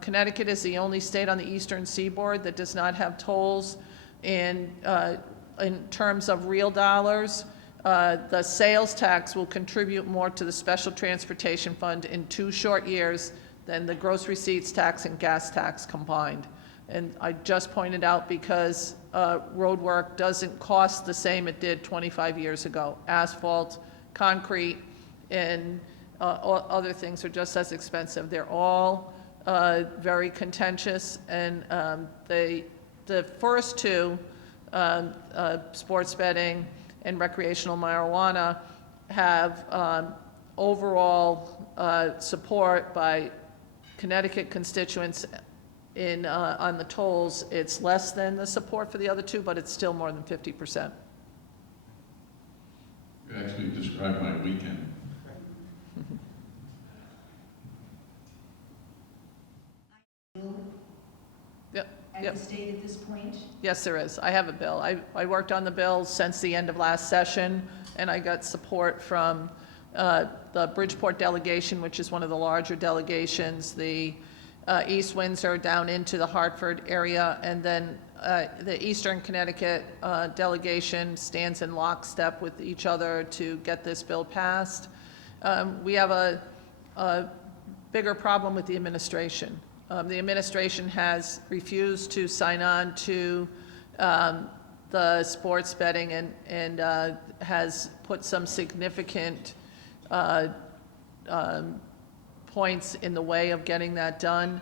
Connecticut is the only state on the eastern seaboard that does not have tolls. In terms of real dollars, the sales tax will contribute more to the special transportation fund in 2 short years than the gross receipts tax and gas tax combined. And I just pointed out because road work doesn't cost the same it did 25 years ago. Asphalt, concrete, and other things are just as expensive. They're all very contentious, and the first two, sports betting and recreational marijuana, have overall support by Connecticut constituents on the tolls. It's less than the support for the other two, but it's still more than 50%. You actually described my weekend. At the state at this point? Yes, there is. I have a bill. I worked on the bill since the end of last session, and I got support from the Bridgeport delegation, which is one of the larger delegations, the East Windsor down into the Hartford area, and then the Eastern Connecticut delegation stands in lockstep with each other to get this bill passed. We have a bigger problem with the administration. The administration has refused to sign on to the sports betting and has put some significant points in the way of getting that done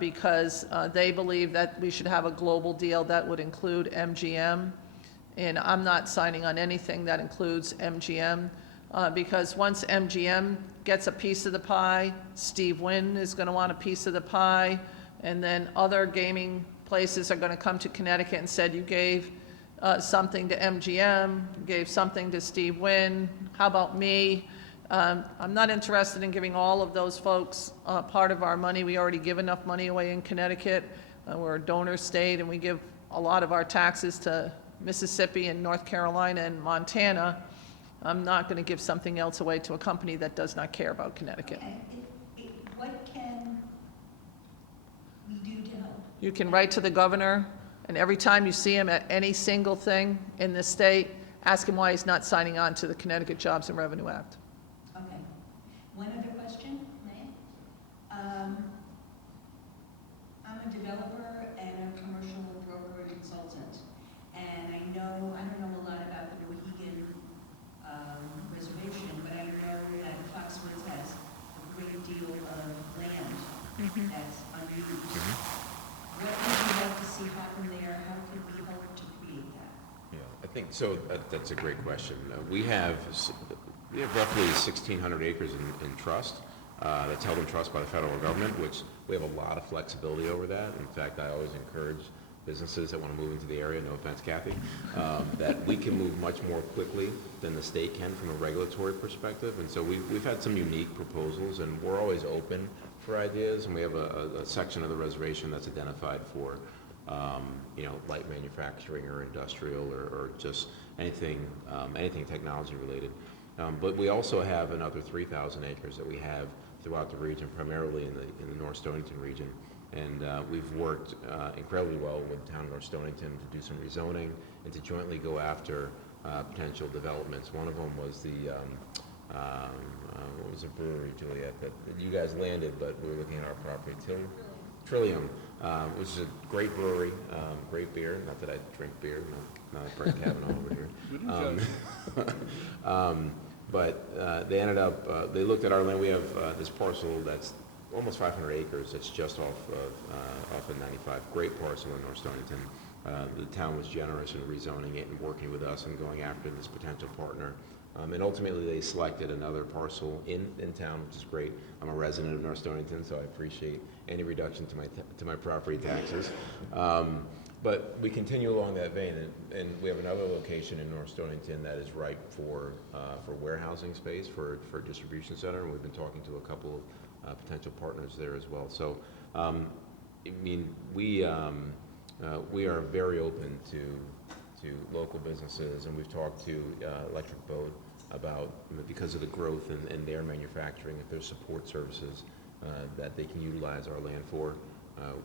because they believe that we should have a global deal that would include MGM. And I'm not signing on anything that includes MGM because once MGM gets a piece of the pie, Steve Wynn is going to want a piece of the pie, and then other gaming places are going to come to Connecticut and said, you gave something to MGM, you gave something to Steve Wynn, how about me? I'm not interested in giving all of those folks part of our money. We already give enough money away in Connecticut. We're a donor state, and we give a lot of our taxes to Mississippi and North Carolina and Montana. I'm not going to give something else away to a company that does not care about Connecticut. Okay. What can we do to help? You can write to the governor, and every time you see him at any single thing in this state, ask him why he's not signing on to the Connecticut Jobs and Revenue Act. Okay. I'm a developer and a commercial broker and consultant. And I don't know a lot about the Mohegan reservation, but I know that Foxwoods has a great deal of land that's unused. What would you like to see happen there? How can we help to create that? Yeah, I think so. That's a great question. We have roughly 1,600 acres in trust. That's held in trust by the federal government, which we have a lot of flexibility over that. In fact, I always encourage businesses that want to move into the area, no offense, Kathy, that we can move much more quickly than the state can from a regulatory perspective. And so we've had some unique proposals, and we're always open for ideas. And we have a section of the reservation that's identified for, light manufacturing or industrial or just anything technology related. But we also have another 3,000 acres that we have throughout the region, primarily in the North Stonington region. And we've worked incredibly well with the town of North Stonington to do some rezoning and to jointly go after potential developments. One of them was what was the brewery, Juliet, that you guys landed, but we were looking at our property, Trillium, which is a great brewery, great beer. Not that I drink beer, not Brett Kavanaugh over here. But they ended up, they looked at our land. We have this parcel that's almost 500 acres. That's just off of 95. Great parcel in North Stonington. The town was generous in rezoning it and working with us and going after this potential partner. And ultimately, they selected another parcel in town, which is great. I'm a resident of North Stonington, so I appreciate any reduction to my property taxes. But we continue along that vein, and we have another location in North Stonington that is ripe for warehousing space for a distribution center, and we've been talking to a couple of potential partners there as well. So, we are very open to local businesses, and we've talked to Electric Boat about, because of the growth in their manufacturing, if there's support services that they can utilize our land for,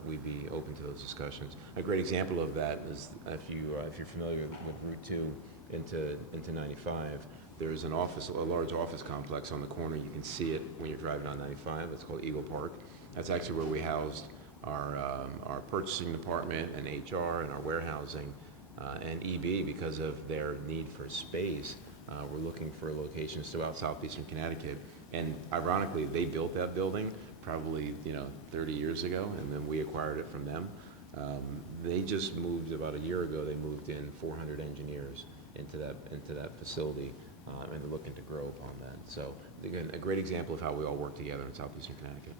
we'd be open to those discussions. A great example of that is if you're familiar with Route 2 into 95, there's a large office complex on the corner. You can see it when you're driving on 95. It's called Eagle Park. That's actually where we housed our purchasing department and HR and our warehousing and EB, because of their need for space. We're looking for locations throughout southeastern Connecticut. And ironically, they built that building probably 30 years ago, and then we acquired it from them. They just moved about a year ago. They moved in 400 engineers into that facility, and they're looking to grow upon that. So again, a great example of how we all work together in southeastern Connecticut.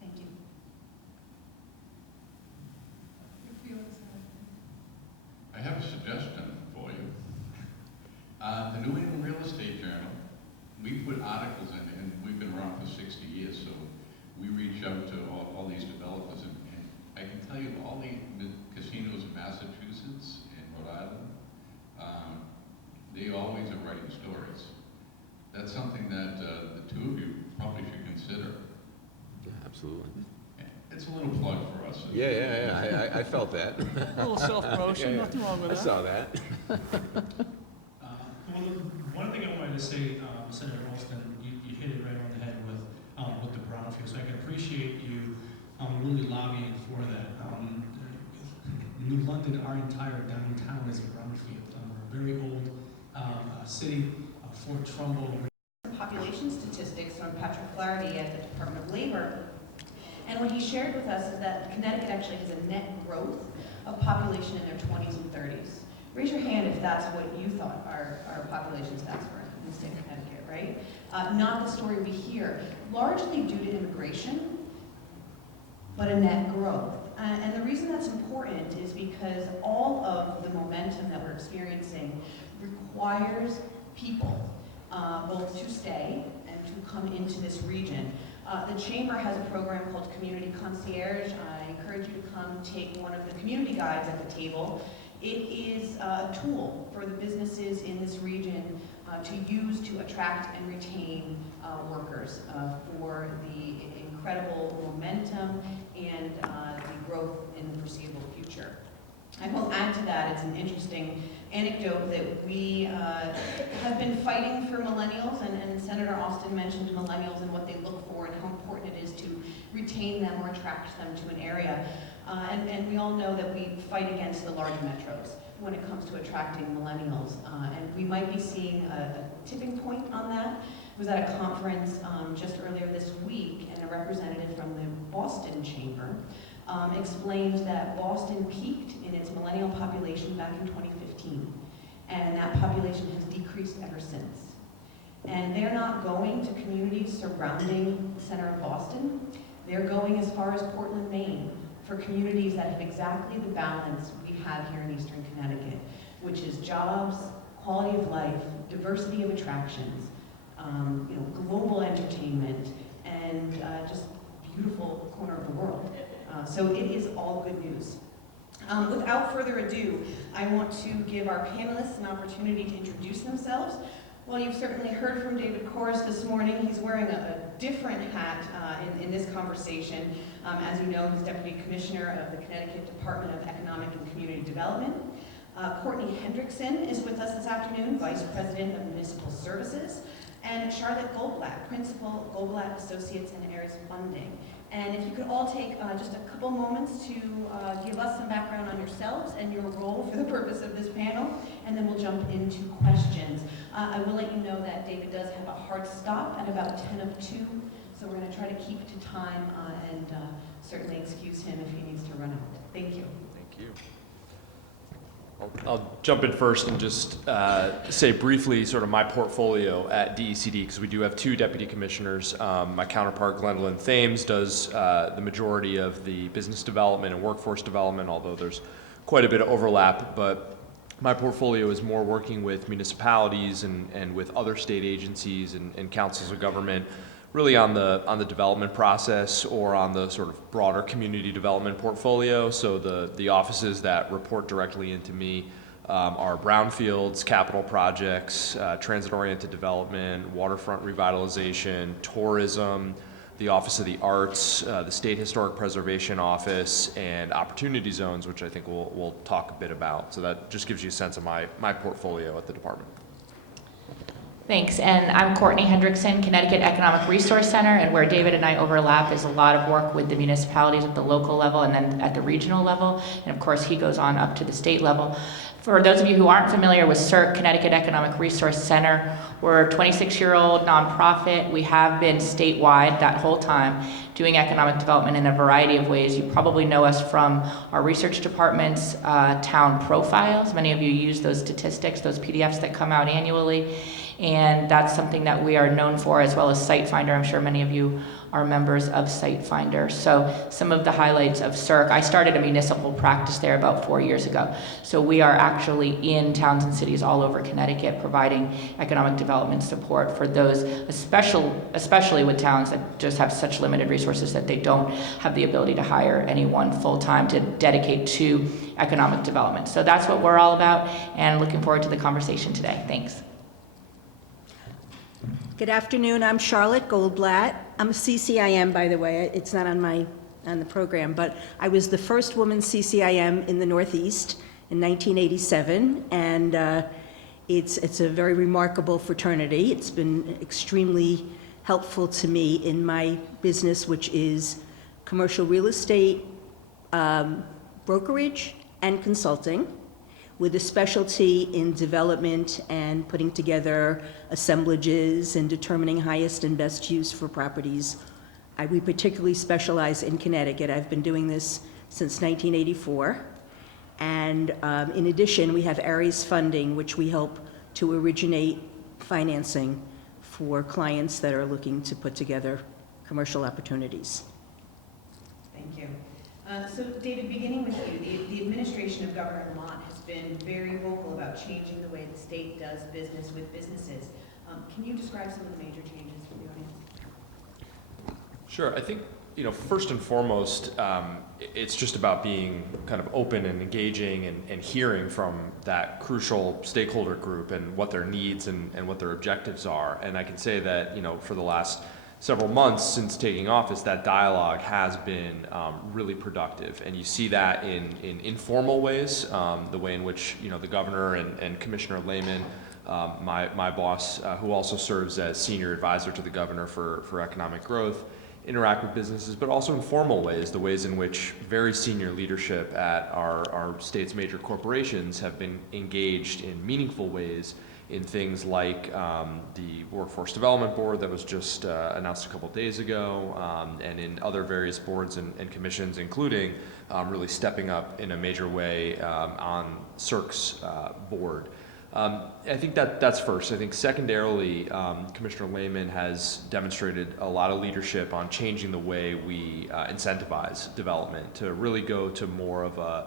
Thank you. I have a suggestion for you. The New England Real Estate Journal, we put articles in, and we've been around for 60 years, so we reach out to all these developers, and I can tell you all the casinos in Massachusetts and Rhode Island, they always are writing stories. That's something that the two of you probably should consider. Yeah, absolutely. It's a little plug for us. Yeah. I felt that. A little self-promotion, nothing wrong with that. I saw that. Well, one thing I wanted to say, Senator Alston, you hit it right on the head with the brownfield. So I can appreciate you really lobbying for that. New London, our entire downtown is a brownfield. We're a very old city. Fort Trumbull. Population statistics from Patrick Flaherty at the Department of Labor. And what he shared with us is that Connecticut actually has a net growth of population in their 20s and 30s. Raise your hand if that's what you thought our population stats were in the state of Connecticut, right? Not the story we hear, largely due to immigration, but a net growth. And the reason that's important is because all of the momentum that we're experiencing requires people both to stay and to come into this region. The Chamber has a program called Community Concierge. I encourage you to come take one of the community guides at the table. It is a tool for the businesses in this region to use to attract and retain workers for the incredible momentum and the growth in the foreseeable future. I will add to that, it's an interesting anecdote that we have been fighting for millennials, and Senator Austin mentioned millennials and what they look for and how important it is to retain them or attract them to an area. And we all know that we fight against the large metros when it comes to attracting millennials. And we might be seeing a tipping point on that. I was at a conference just earlier this week, and a representative from the Boston Chamber explained that Boston peaked in its millennial population back in 2015, and that population has decreased ever since. And they're not going to communities surrounding the center of Boston. They're going as far as Portland, Maine, for communities that have exactly the balance we have here in Eastern Connecticut, which is jobs, quality of life, diversity of attractions, global entertainment, and just beautiful corner of the world. So it is all good news. Without further ado, I want to give our panelists an opportunity to introduce themselves. Well, you've certainly heard from David Corus this morning. He's wearing a different hat in this conversation. As you know, he's Deputy Commissioner of the Connecticut Department of Economic and Community Development. Courtney Hendrickson is with us this afternoon, Vice President of Municipal Services. And Charlotte Goldblatt, Principal, Goldblatt Associates and NEREJ Funding. And if you could all take just a couple moments to give us some background on yourselves and your role for the purpose of this panel, and then we'll jump into questions. I will let you know that David does have a hard stop at about 10 of 2, so we're going to try to keep to time and certainly excuse him if he needs to run out. Thank you. Thank you. I'll jump in first and just say briefly sort of my portfolio at DECD, because we do have 2 deputy commissioners. My counterpart, Gwendolyn Thames, does the majority of the business development and workforce development, although there's quite a bit of overlap. But my portfolio is more working with municipalities and with other state agencies and councils of government, really on the development process or on the sort of broader community development portfolio. So the offices that report directly into me are brownfields, capital projects, transit-oriented development, waterfront revitalization, tourism, the Office of the Arts, the State Historic Preservation Office, and opportunity zones, which I think we'll talk a bit about. So that just gives you a sense of my portfolio at the department. Thanks, and I'm Courtney Hendrickson, Connecticut Economic Resource Center, and where David and I overlap is a lot of work with the municipalities at the local level and then at the regional level, and of course he goes on up to the state level. For those of you who aren't familiar with CERC, Connecticut Economic Resource Center, we're a 26-year-old nonprofit. We have been statewide that whole time doing economic development in a variety of ways. You probably know us from our research department's town profiles. Many of you use those statistics, those PDFs that come out annually. And that's something that we are known for, as well as SiteFinder. I'm sure many of you are members of SiteFinder. So some of the highlights of CERC, I started a municipal practice there about 4 years ago. So we are actually in towns and cities all over Connecticut providing economic development support for those, especially with towns that just have such limited resources that they don't have the ability to hire anyone full-time to dedicate to economic development. So that's what we're all about, and looking forward to the conversation today. Thanks. Good afternoon, I'm Charlotte Goldblatt. I'm a CCIM, by the way. It's not on the program, but I was the first woman CCIM in the Northeast in 1987, and it's a very remarkable fraternity. It's been extremely helpful to me in my business, which is commercial real estate, brokerage, and consulting, with a specialty in development and putting together assemblages and determining highest and best use for properties. We particularly specialize in Connecticut. I've been doing this since 1984. And in addition, we have Ares Funding, which we help to originate financing for clients that are looking to put together commercial opportunities. Thank you. So David, beginning with you, the administration of Governor Lamont has been very vocal about changing the way the state does business with businesses. Can you describe some of the major changes for the audience? Sure. I think, first and foremost, it's just about being kind of open and engaging and hearing from that crucial stakeholder group and what their needs and what their objectives are. And I can say that, for the last several months since taking office, that dialogue has been really productive. And you see that in informal ways, the way in which, the governor and Commissioner Lehman, my boss, who also serves as senior advisor to the governor for economic growth, interact with businesses, but also informal ways, the ways in which very senior leadership at our state's major corporations have been engaged in meaningful ways in things like the Workforce Development Board that was just announced a couple days ago, and in other various boards and commissions, including really stepping up in a major way on CERC's board. I think that's first. I think secondarily, Commissioner Lehman has demonstrated a lot of leadership on changing the way we incentivize development to really go to more of a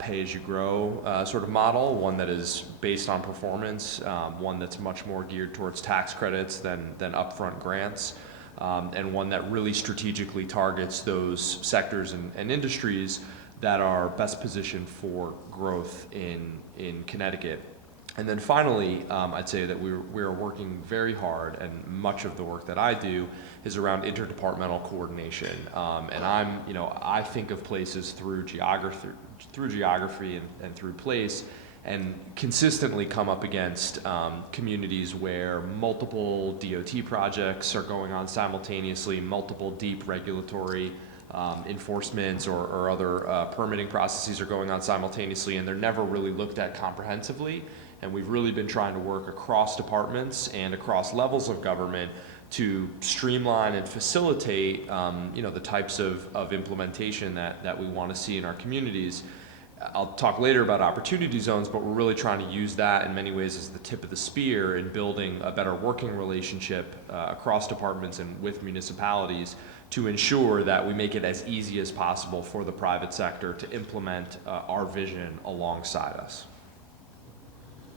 pay-as-you-grow sort of model, one that is based on performance, one that's much more geared towards tax credits than upfront grants, and one that really strategically targets those sectors and industries that are best positioned for growth in Connecticut. And then finally, I'd say that we're working very hard, and much of the work that I do is around interdepartmental coordination. And I think of places through geography and through place, and consistently come up against communities where multiple DOT projects are going on simultaneously, multiple deep regulatory enforcements or other permitting processes are going on simultaneously, and they're never really looked at comprehensively. And we've really been trying to work across departments and across levels of government to streamline and facilitate the types of implementation that we want to see in our communities. I'll talk later about opportunity zones, but we're really trying to use that in many ways as the tip of the spear in building a better working relationship across departments and with municipalities to ensure that we make it as easy as possible for the private sector to implement our vision alongside us.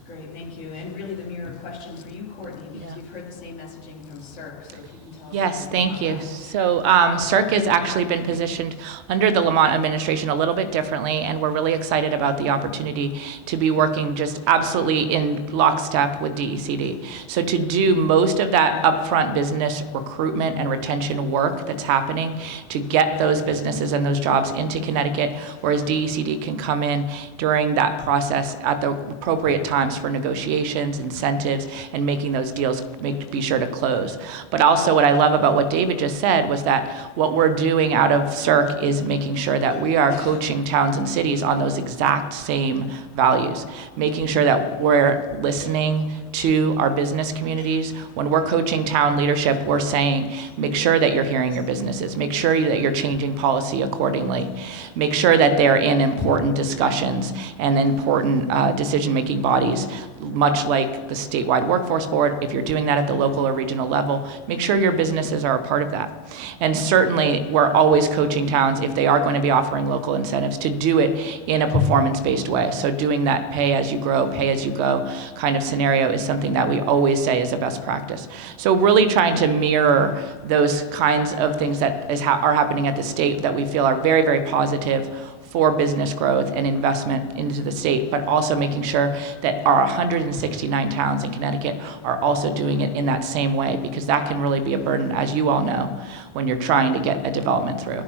Great, thank you. And really the mirror question for you, Courtney, because we've heard the same messaging from CERC, so if you can tell us. Yes, thank you. So CERC has actually been positioned under the Lamont administration a little bit differently, and we're really excited about the opportunity to be working just absolutely in lockstep with DECD. So to do most of that upfront business recruitment and retention work that's happening to get those businesses and those jobs into Connecticut, whereas DECD can come in during that process at the appropriate times for negotiations, incentives, and making those deals be sure to close. But also what I love about what David just said was that what we're doing out of CERC is making sure that we are coaching towns and cities on those exact same values, making sure that we're listening to our business communities. When we're coaching town leadership, we're saying, make sure that you're hearing your businesses, make sure that you're changing policy accordingly, make sure that they're in important discussions and important decision-making bodies, much like the statewide workforce board. If you're doing that at the local or regional level, make sure your businesses are a part of that. And certainly, we're always coaching towns, if they are going to be offering local incentives, to do it in a performance-based way. So doing that pay-as-you-grow, pay-as-you-go kind of scenario is something that we always say is a best practice. So really trying to mirror those kinds of things that are happening at the state that we feel are very, very positive for business growth and investment into the state, but also making sure that our 169 towns in Connecticut are also doing it in that same way, because that can really be a burden, as you all know, when you're trying to get a development through.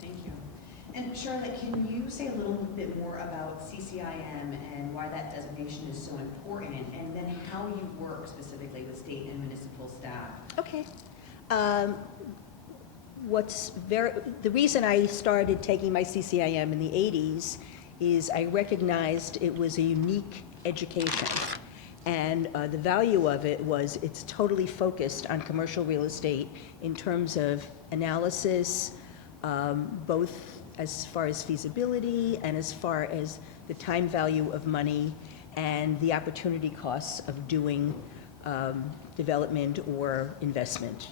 Thank you. And Charlotte, can you say a little bit more about CCIM and why that designation is so important, and then how you work specifically with state and municipal staff? Okay. The reason I started taking my CCIM in the 80s is I recognized it was a unique education. And the value of it was it's totally focused on commercial real estate in terms of analysis, both as far as feasibility and as far as the time value of money and the opportunity costs of doing development or investment.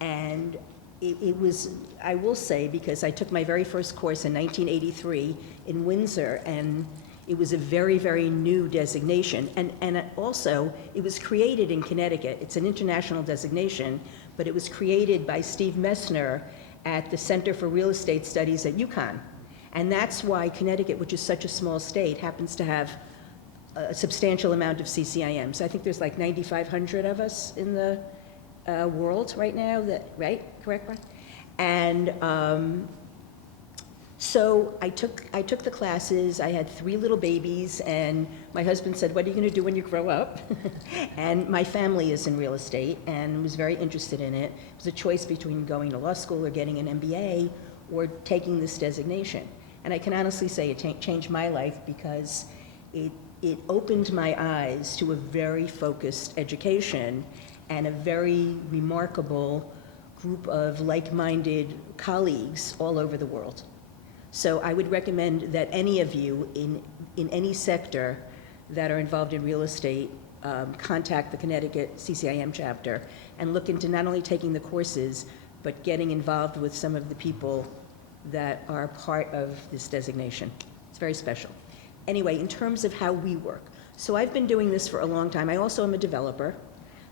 And it was, I will say, because I took my very first course in 1983 in Windsor, and it was a very, very new designation. And also, it was created in Connecticut. It's an international designation, but it was created by Steve Messner at the Center for Real Estate Studies at UConn. And that's why Connecticut, which is such a small state, happens to have a substantial amount of CCIMs. I think there's like 9,500 of us in the world right now, right? Correct, Brian? And so I took the classes. I had 3 little babies, and my husband said, "What are you going to do when you grow up?" And my family is in real estate and was very interested in it. It was a choice between going to law school or getting an MBA or taking this designation. And I can honestly say it changed my life because it opened my eyes to a very focused education and a very remarkable group of like-minded colleagues all over the world. So I would recommend that any of you in any sector that are involved in real estate contact the Connecticut CCIM chapter and look into not only taking the courses, but getting involved with some of the people that are part of this designation. It's very special. Anyway, in terms of how we work, so I've been doing this for a long time. I also am a developer.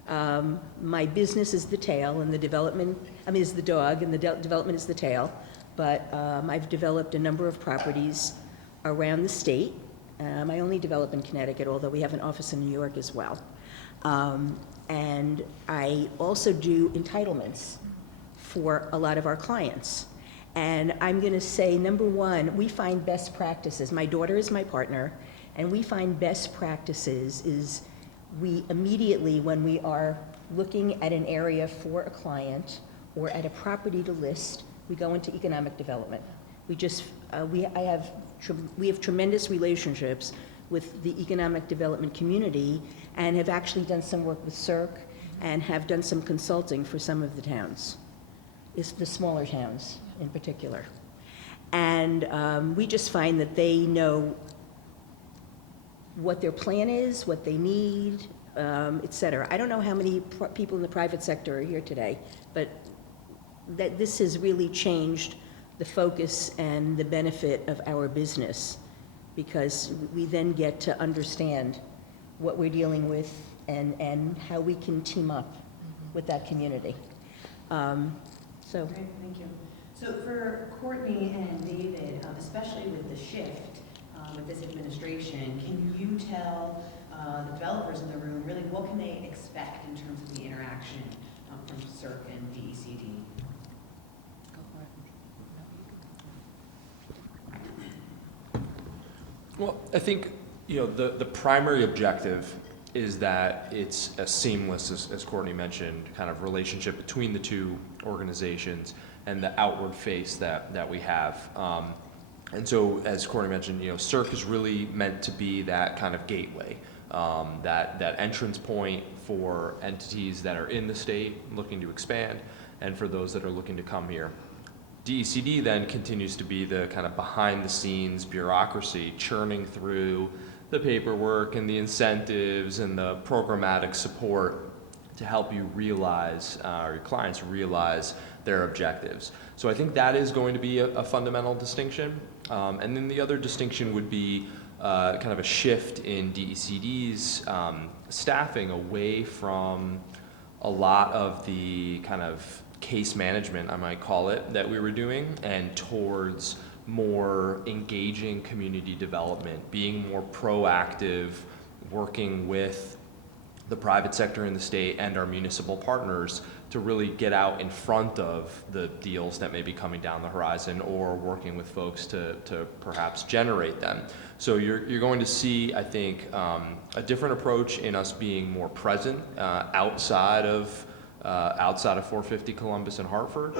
My business is the tail, and the development, is the dog, and the development is the tail. But I've developed a number of properties around the state. I only develop in Connecticut, although we have an office in New York as well. And I also do entitlements for a lot of our clients. And I'm going to say, number one, we find best practices. My daughter is my partner, and we find best practices is we immediately, when we are looking at an area for a client or at a property to list, we go into economic development. We have tremendous relationships with the economic development community and have actually done some work with CERC and have done some consulting for some of the towns, the smaller towns in particular. And we just find that they know what their plan is, what they need, et cetera. I don't know how many people in the private sector are here today, but that this has really changed the focus and the benefit of our business, because we then get to understand what we're dealing with and how we can team up with that community. Great, thank you. So for Courtney and David, especially with the shift with this administration, can you tell the developers in the room really what can they expect in terms of the interaction from CERC and DECD? Well, I think, the primary objective is that it's a seamless, as Courtney mentioned, kind of relationship between the two organizations and the outward face that we have. And so, as Courtney mentioned, CERC is really meant to be that kind of gateway, that entrance point for entities that are in the state looking to expand and for those that are looking to come here. DECD then continues to be the kind of behind the scenes bureaucracy churning through the paperwork and the incentives and the programmatic support to help you realize, or your clients realize their objectives. So I think that is going to be a fundamental distinction. And then the other distinction would be kind of a shift in DECD's staffing away from a lot of the kind of case management, I might call it, that we were doing, and towards more engaging community development, being more proactive, working with the private sector in the state and our municipal partners to really get out in front of the deals that may be coming down the horizon, or working with folks to perhaps generate them. So you're going to see, I think, a different approach in us being more present outside of 450 Columbus and Hartford,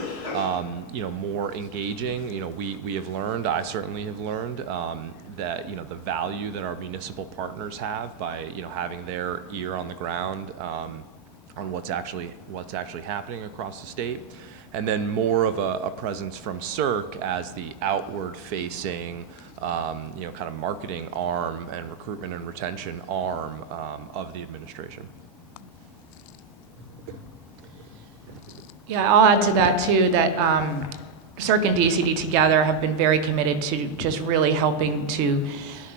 more engaging. We have learned, I certainly have learned, that, the value that our municipal partners have by, having their ear on the ground on what's actually happening across the state. And then more of a presence from CERC as the outward facing, kind of marketing arm and recruitment and retention arm of the administration. Yeah, I'll add to that too, that CERC and DECD together have been very committed to just really helping to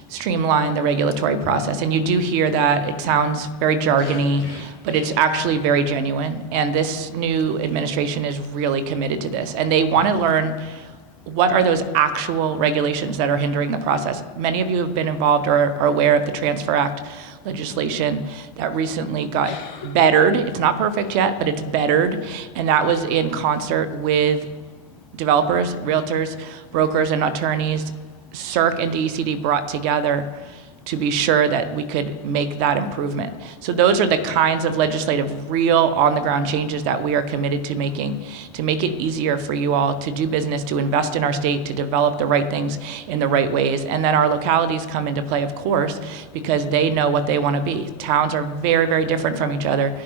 streamline the regulatory process. And you do hear that, it sounds very jargony, but it's actually very genuine. And this new administration is really committed to this. And they want to learn what are those actual regulations that are hindering the process. Many of you have been involved or are aware of the Transfer Act legislation that recently got bettered. It's not perfect yet, but it's bettered, and that was in concert with developers, realtors, brokers, and attorneys. CERC and DECD brought together to be sure that we could make that improvement. So those are the kinds of legislative, real, on-the-ground changes that we are committed to making to make it easier for you all to do business, to invest in our state, to develop the right things in the right ways. And then our localities come into play, of course, because they know what they want to be. Towns are very, very different from each other,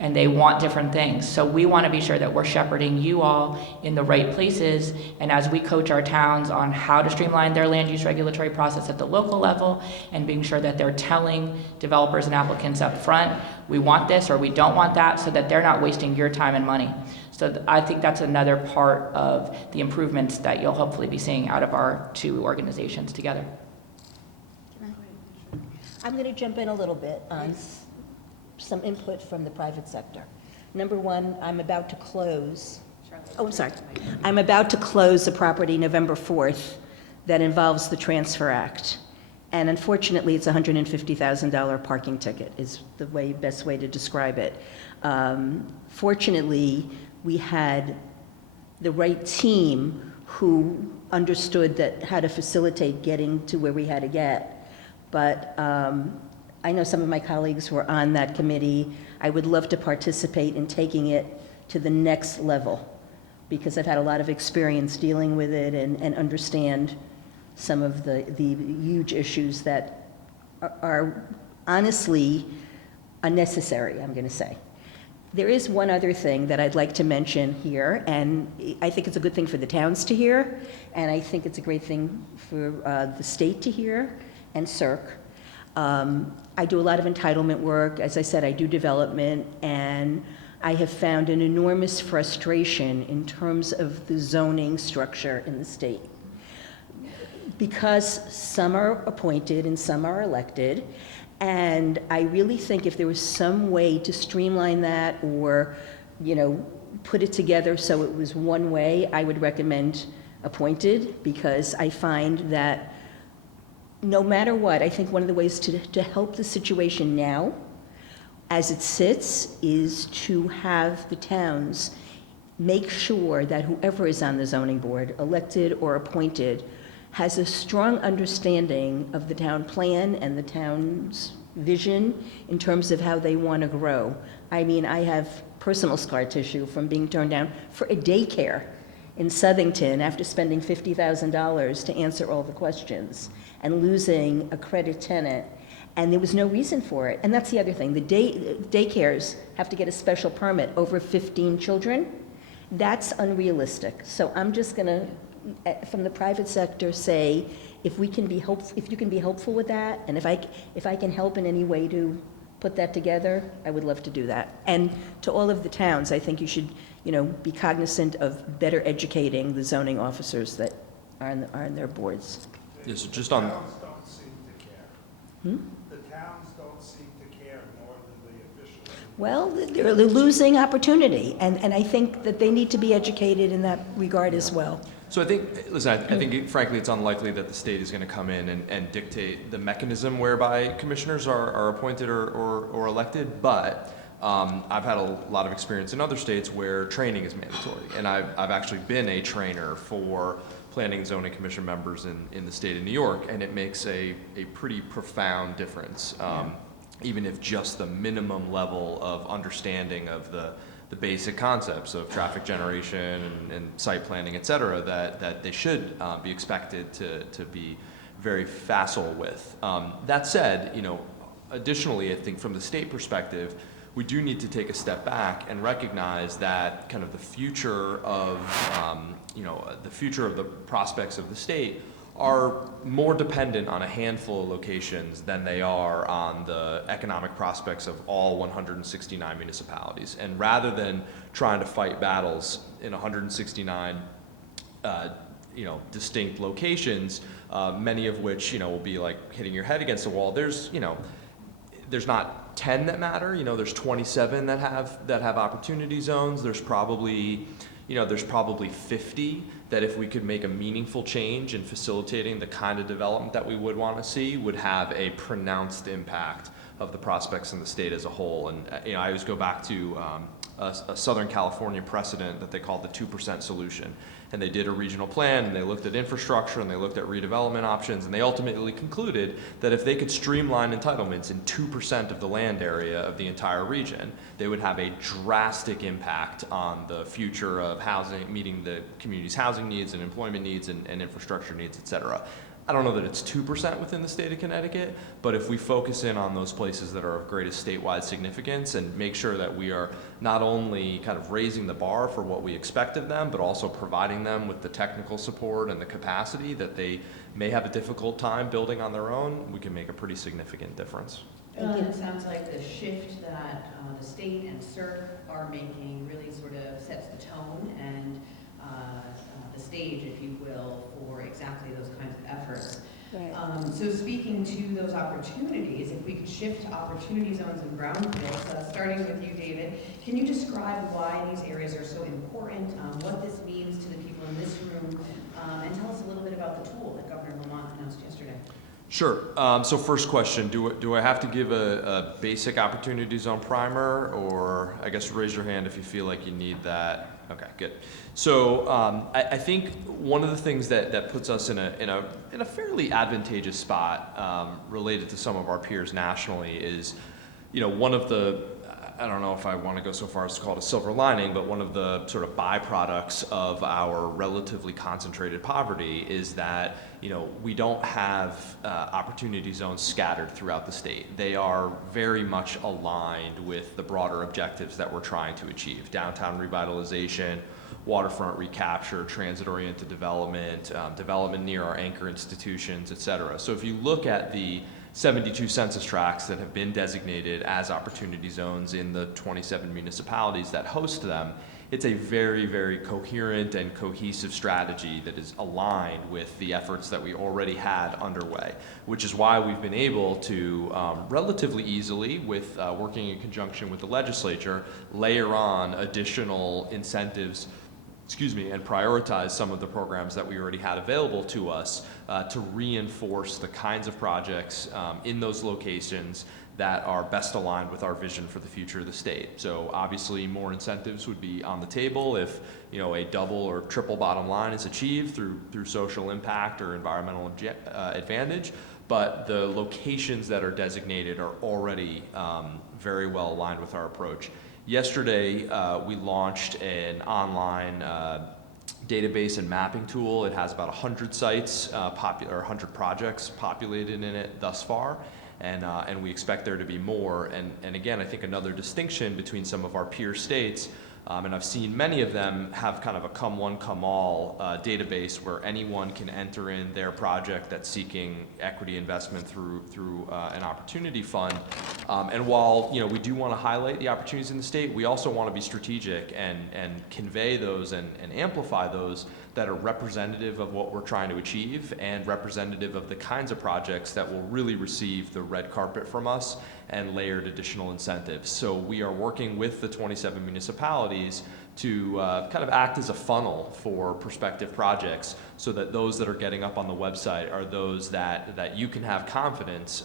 and they want different things. So we want to be sure that we're shepherding you all in the right places, and as we coach our towns on how to streamline their land use regulatory process at the local level, and being sure that they're telling developers and applicants up front, we want this or we don't want that, so that they're not wasting your time and money. So I think that's another part of the improvements that you'll hopefully be seeing out of our two organizations together. I'm going to jump in a little bit on some input from the private sector. Number one, I'm about to close a property November 4th that involves the Transfer Act. And unfortunately, it's a $150,000 parking ticket is the best way to describe it. Fortunately, we had the right team who understood how to facilitate getting to where we had to get. But I know some of my colleagues were on that committee. I would love to participate in taking it to the next level, because I've had a lot of experience dealing with it and understand some of the huge issues that are honestly unnecessary, I'm going to say. There is one other thing that I'd like to mention here, and I think it's a good thing for the towns to hear, and I think it's a great thing for the state to hear, and CERC. I do a lot of entitlement work. As I said, I do development, and I have found an enormous frustration in terms of the zoning structure in the state. Because some are appointed and some are elected, and I really think if there was some way to streamline that or, put it together so it was one way, I would recommend appointed, because I find that no matter what, I think one of the ways to help the situation now, as it sits, is to have the towns make sure that whoever is on the zoning board, elected or appointed, has a strong understanding of the town plan and the town's vision in terms of how they want to grow. I mean, I have personal scar tissue from being turned down for a daycare in Southington after spending $50,000 to answer all the questions and losing a credit tenant, and there was no reason for it. And that's the other thing. The daycares have to get a special permit over 15 children. That's unrealistic. So I'm just going to, from the private sector, say, if you can be helpful with that, and if I can help in any way to put that together, I would love to do that. And to all of the towns, I think you should, be cognizant of better educating the zoning officers that are on their boards. Yes, just on. The towns don't seem to care. The towns don't seem to care more than the officials. Well, they're losing opportunity, and I think that they need to be educated in that regard as well. So I think frankly, it's unlikely that the state is going to come in and dictate the mechanism whereby commissioners are appointed or elected, but I've had a lot of experience in other states where training is mandatory, and I've actually been a trainer for Planning and Zoning Commission members in the state of New York, and it makes a pretty profound difference, even if just the minimum level of understanding of the basic concepts of traffic generation and site planning, et cetera, that they should be expected to be very facile with. That said, additionally, I think from the state perspective, we do need to take a step back and recognize that kind of the future of the prospects of the state are more dependent on a handful of locations than they are on the economic prospects of all 169 municipalities. And rather than trying to fight battles in 169 distinct locations, many of which will be like hitting your head against the wall, there's not 10 that matter. There's 27 that have opportunity zones. There's probably 50 that, if we could make a meaningful change in facilitating the kind of development that we would want to see, would have a pronounced impact of the prospects in the state as a whole. And I always go back to a Southern California precedent that they call the 2% solution. And they did a regional plan, and they looked at infrastructure, and they looked at redevelopment options, and they ultimately concluded that if they could streamline entitlements in 2% of the land area of the entire region, they would have a drastic impact on the future of housing, meeting the community's housing needs and employment needs and infrastructure needs, et cetera. I don't know that it's 2% within the state of Connecticut, but if we focus in on those places that are of greatest statewide significance and make sure that we are not only kind of raising the bar for what we expect of them, but also providing them with the technical support and the capacity that they may have a difficult time building on their own, we can make a pretty significant difference. It sounds like the shift that the state and CERC are making really sort of sets the tone and the stage, if you will, for exactly those kinds of efforts. Right. So speaking to those opportunities, if we could shift to opportunity zones and brownfields, starting with you, David, can you describe why these areas are so important, what this means to the people in this room, and tell us a little bit about the tool that Governor Lamont announced yesterday? Sure. So first question, do I have to give a basic opportunity zone primer, or I guess raise your hand if you feel like you need that? Okay, good. So I think one of the things that puts us in a fairly advantageous spot related to some of our peers nationally is, one of the, I don't know if I want to go so far as to call it a silver lining, but one of the sort of byproducts of our relatively concentrated poverty is that, we don't have opportunity zones scattered throughout the state. They are very much aligned with the broader objectives that we're trying to achieve: downtown revitalization, waterfront recapture, transit-oriented development, development near our anchor institutions, et cetera. So if you look at the 72 census tracts that have been designated as opportunity zones in the 27 municipalities that host them, it's a very, very coherent and cohesive strategy that is aligned with the efforts that we already had underway, which is why we've been able to relatively easily, with working in conjunction with the legislature, layer on additional incentives and prioritize some of the programs that we already had available to us to reinforce the kinds of projects in those locations that are best aligned with our vision for the future of the state. So obviously more incentives would be on the table if a double or triple bottom line is achieved through social impact or environmental advantage, but the locations that are designated are already very well aligned with our approach. Yesterday, we launched an online database and mapping tool. It has about 100 sites, or 100 projects populated in it thus far, and we expect there to be more. And again, I think another distinction between some of our peer states, and I've seen many of them have kind of a come one, come all database where anyone can enter in their project that's seeking equity investment through an opportunity fund. And while we do want to highlight the opportunities in the state, we also want to be strategic and convey those and amplify those that are representative of what we're trying to achieve and representative of the kinds of projects that will really receive the red carpet from us and layered additional incentives. So we are working with the 27 municipalities to kind of act as a funnel for prospective projects, so that those that are getting up on the website are those that you can have confidence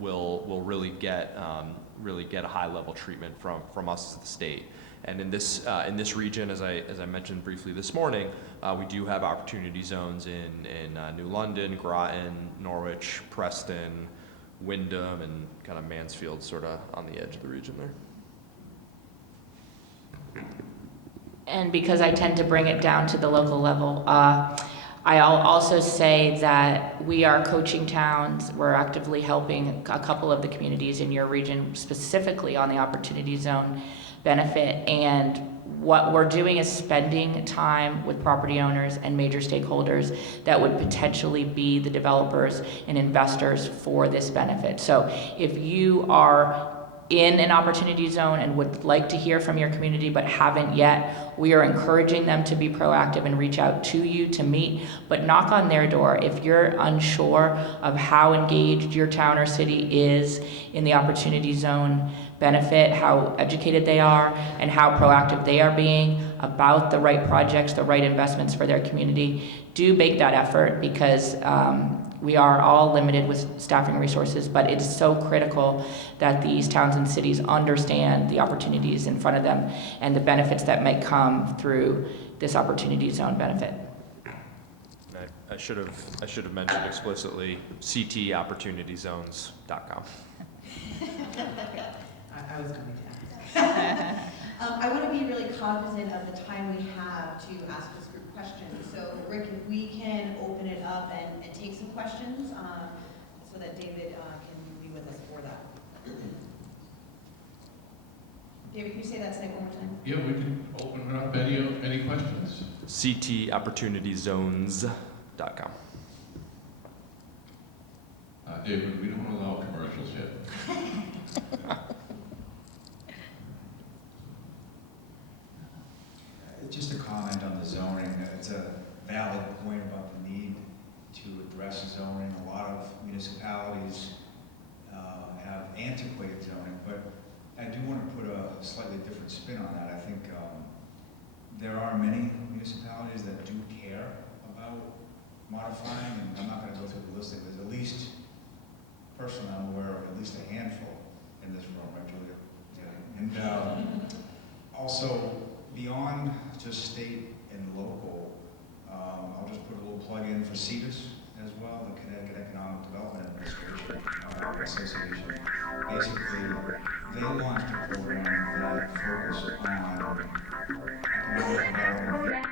will really get a high level treatment from us as the state. And in this region, as I mentioned briefly this morning, we do have opportunity zones in New London, Groton, Norwich, Preston, Wyndham, and kind of Mansfield, sort of on the edge of the region there. And because I tend to bring it down to the local level, I'll also say that we are coaching towns. We're actively helping a couple of the communities in your region, specifically on the opportunity zone benefit. And what we're doing is spending time with property owners and major stakeholders that would potentially be the developers and investors for this benefit. So if you are in an opportunity zone and would like to hear from your community but haven't yet, we are encouraging them to be proactive and reach out to you to meet, but knock on their door. If you're unsure of how engaged your town or city is in the opportunity zone benefit, how educated they are, and how proactive they are being about the right projects, the right investments for their community, do make that effort, because We are all limited with staffing resources, but it's so critical that these towns and cities understand the opportunities in front of them and the benefits that may come through this opportunity zone benefit. I should have mentioned explicitly ctopportunityzones.com. I was going to ask. I want to be really cognizant of the time we have to ask this group questions. So, Rick, if we can open it up and take some questions so that David can be with us for that. David, can you say that one more time? Yeah, we can open it up. Any questions? ctopportunityzones.com. David, we don't allow commercials yet. Just a comment on the zoning. It's a valid point about the need to address zoning. A lot of municipalities have antiquated zoning, but I do want to put a slightly different spin on that. I think there are many municipalities that do care about modifying, and I'm not going to go through the list. There's at least, personally, I'm aware of at least a handful in this room, right, Julia? Yeah. And also, beyond just state and local, I'll just put a little plug in for CEDAS as well, the Connecticut Economic Development Administration Association. Basically, they launched a program that focused on economic development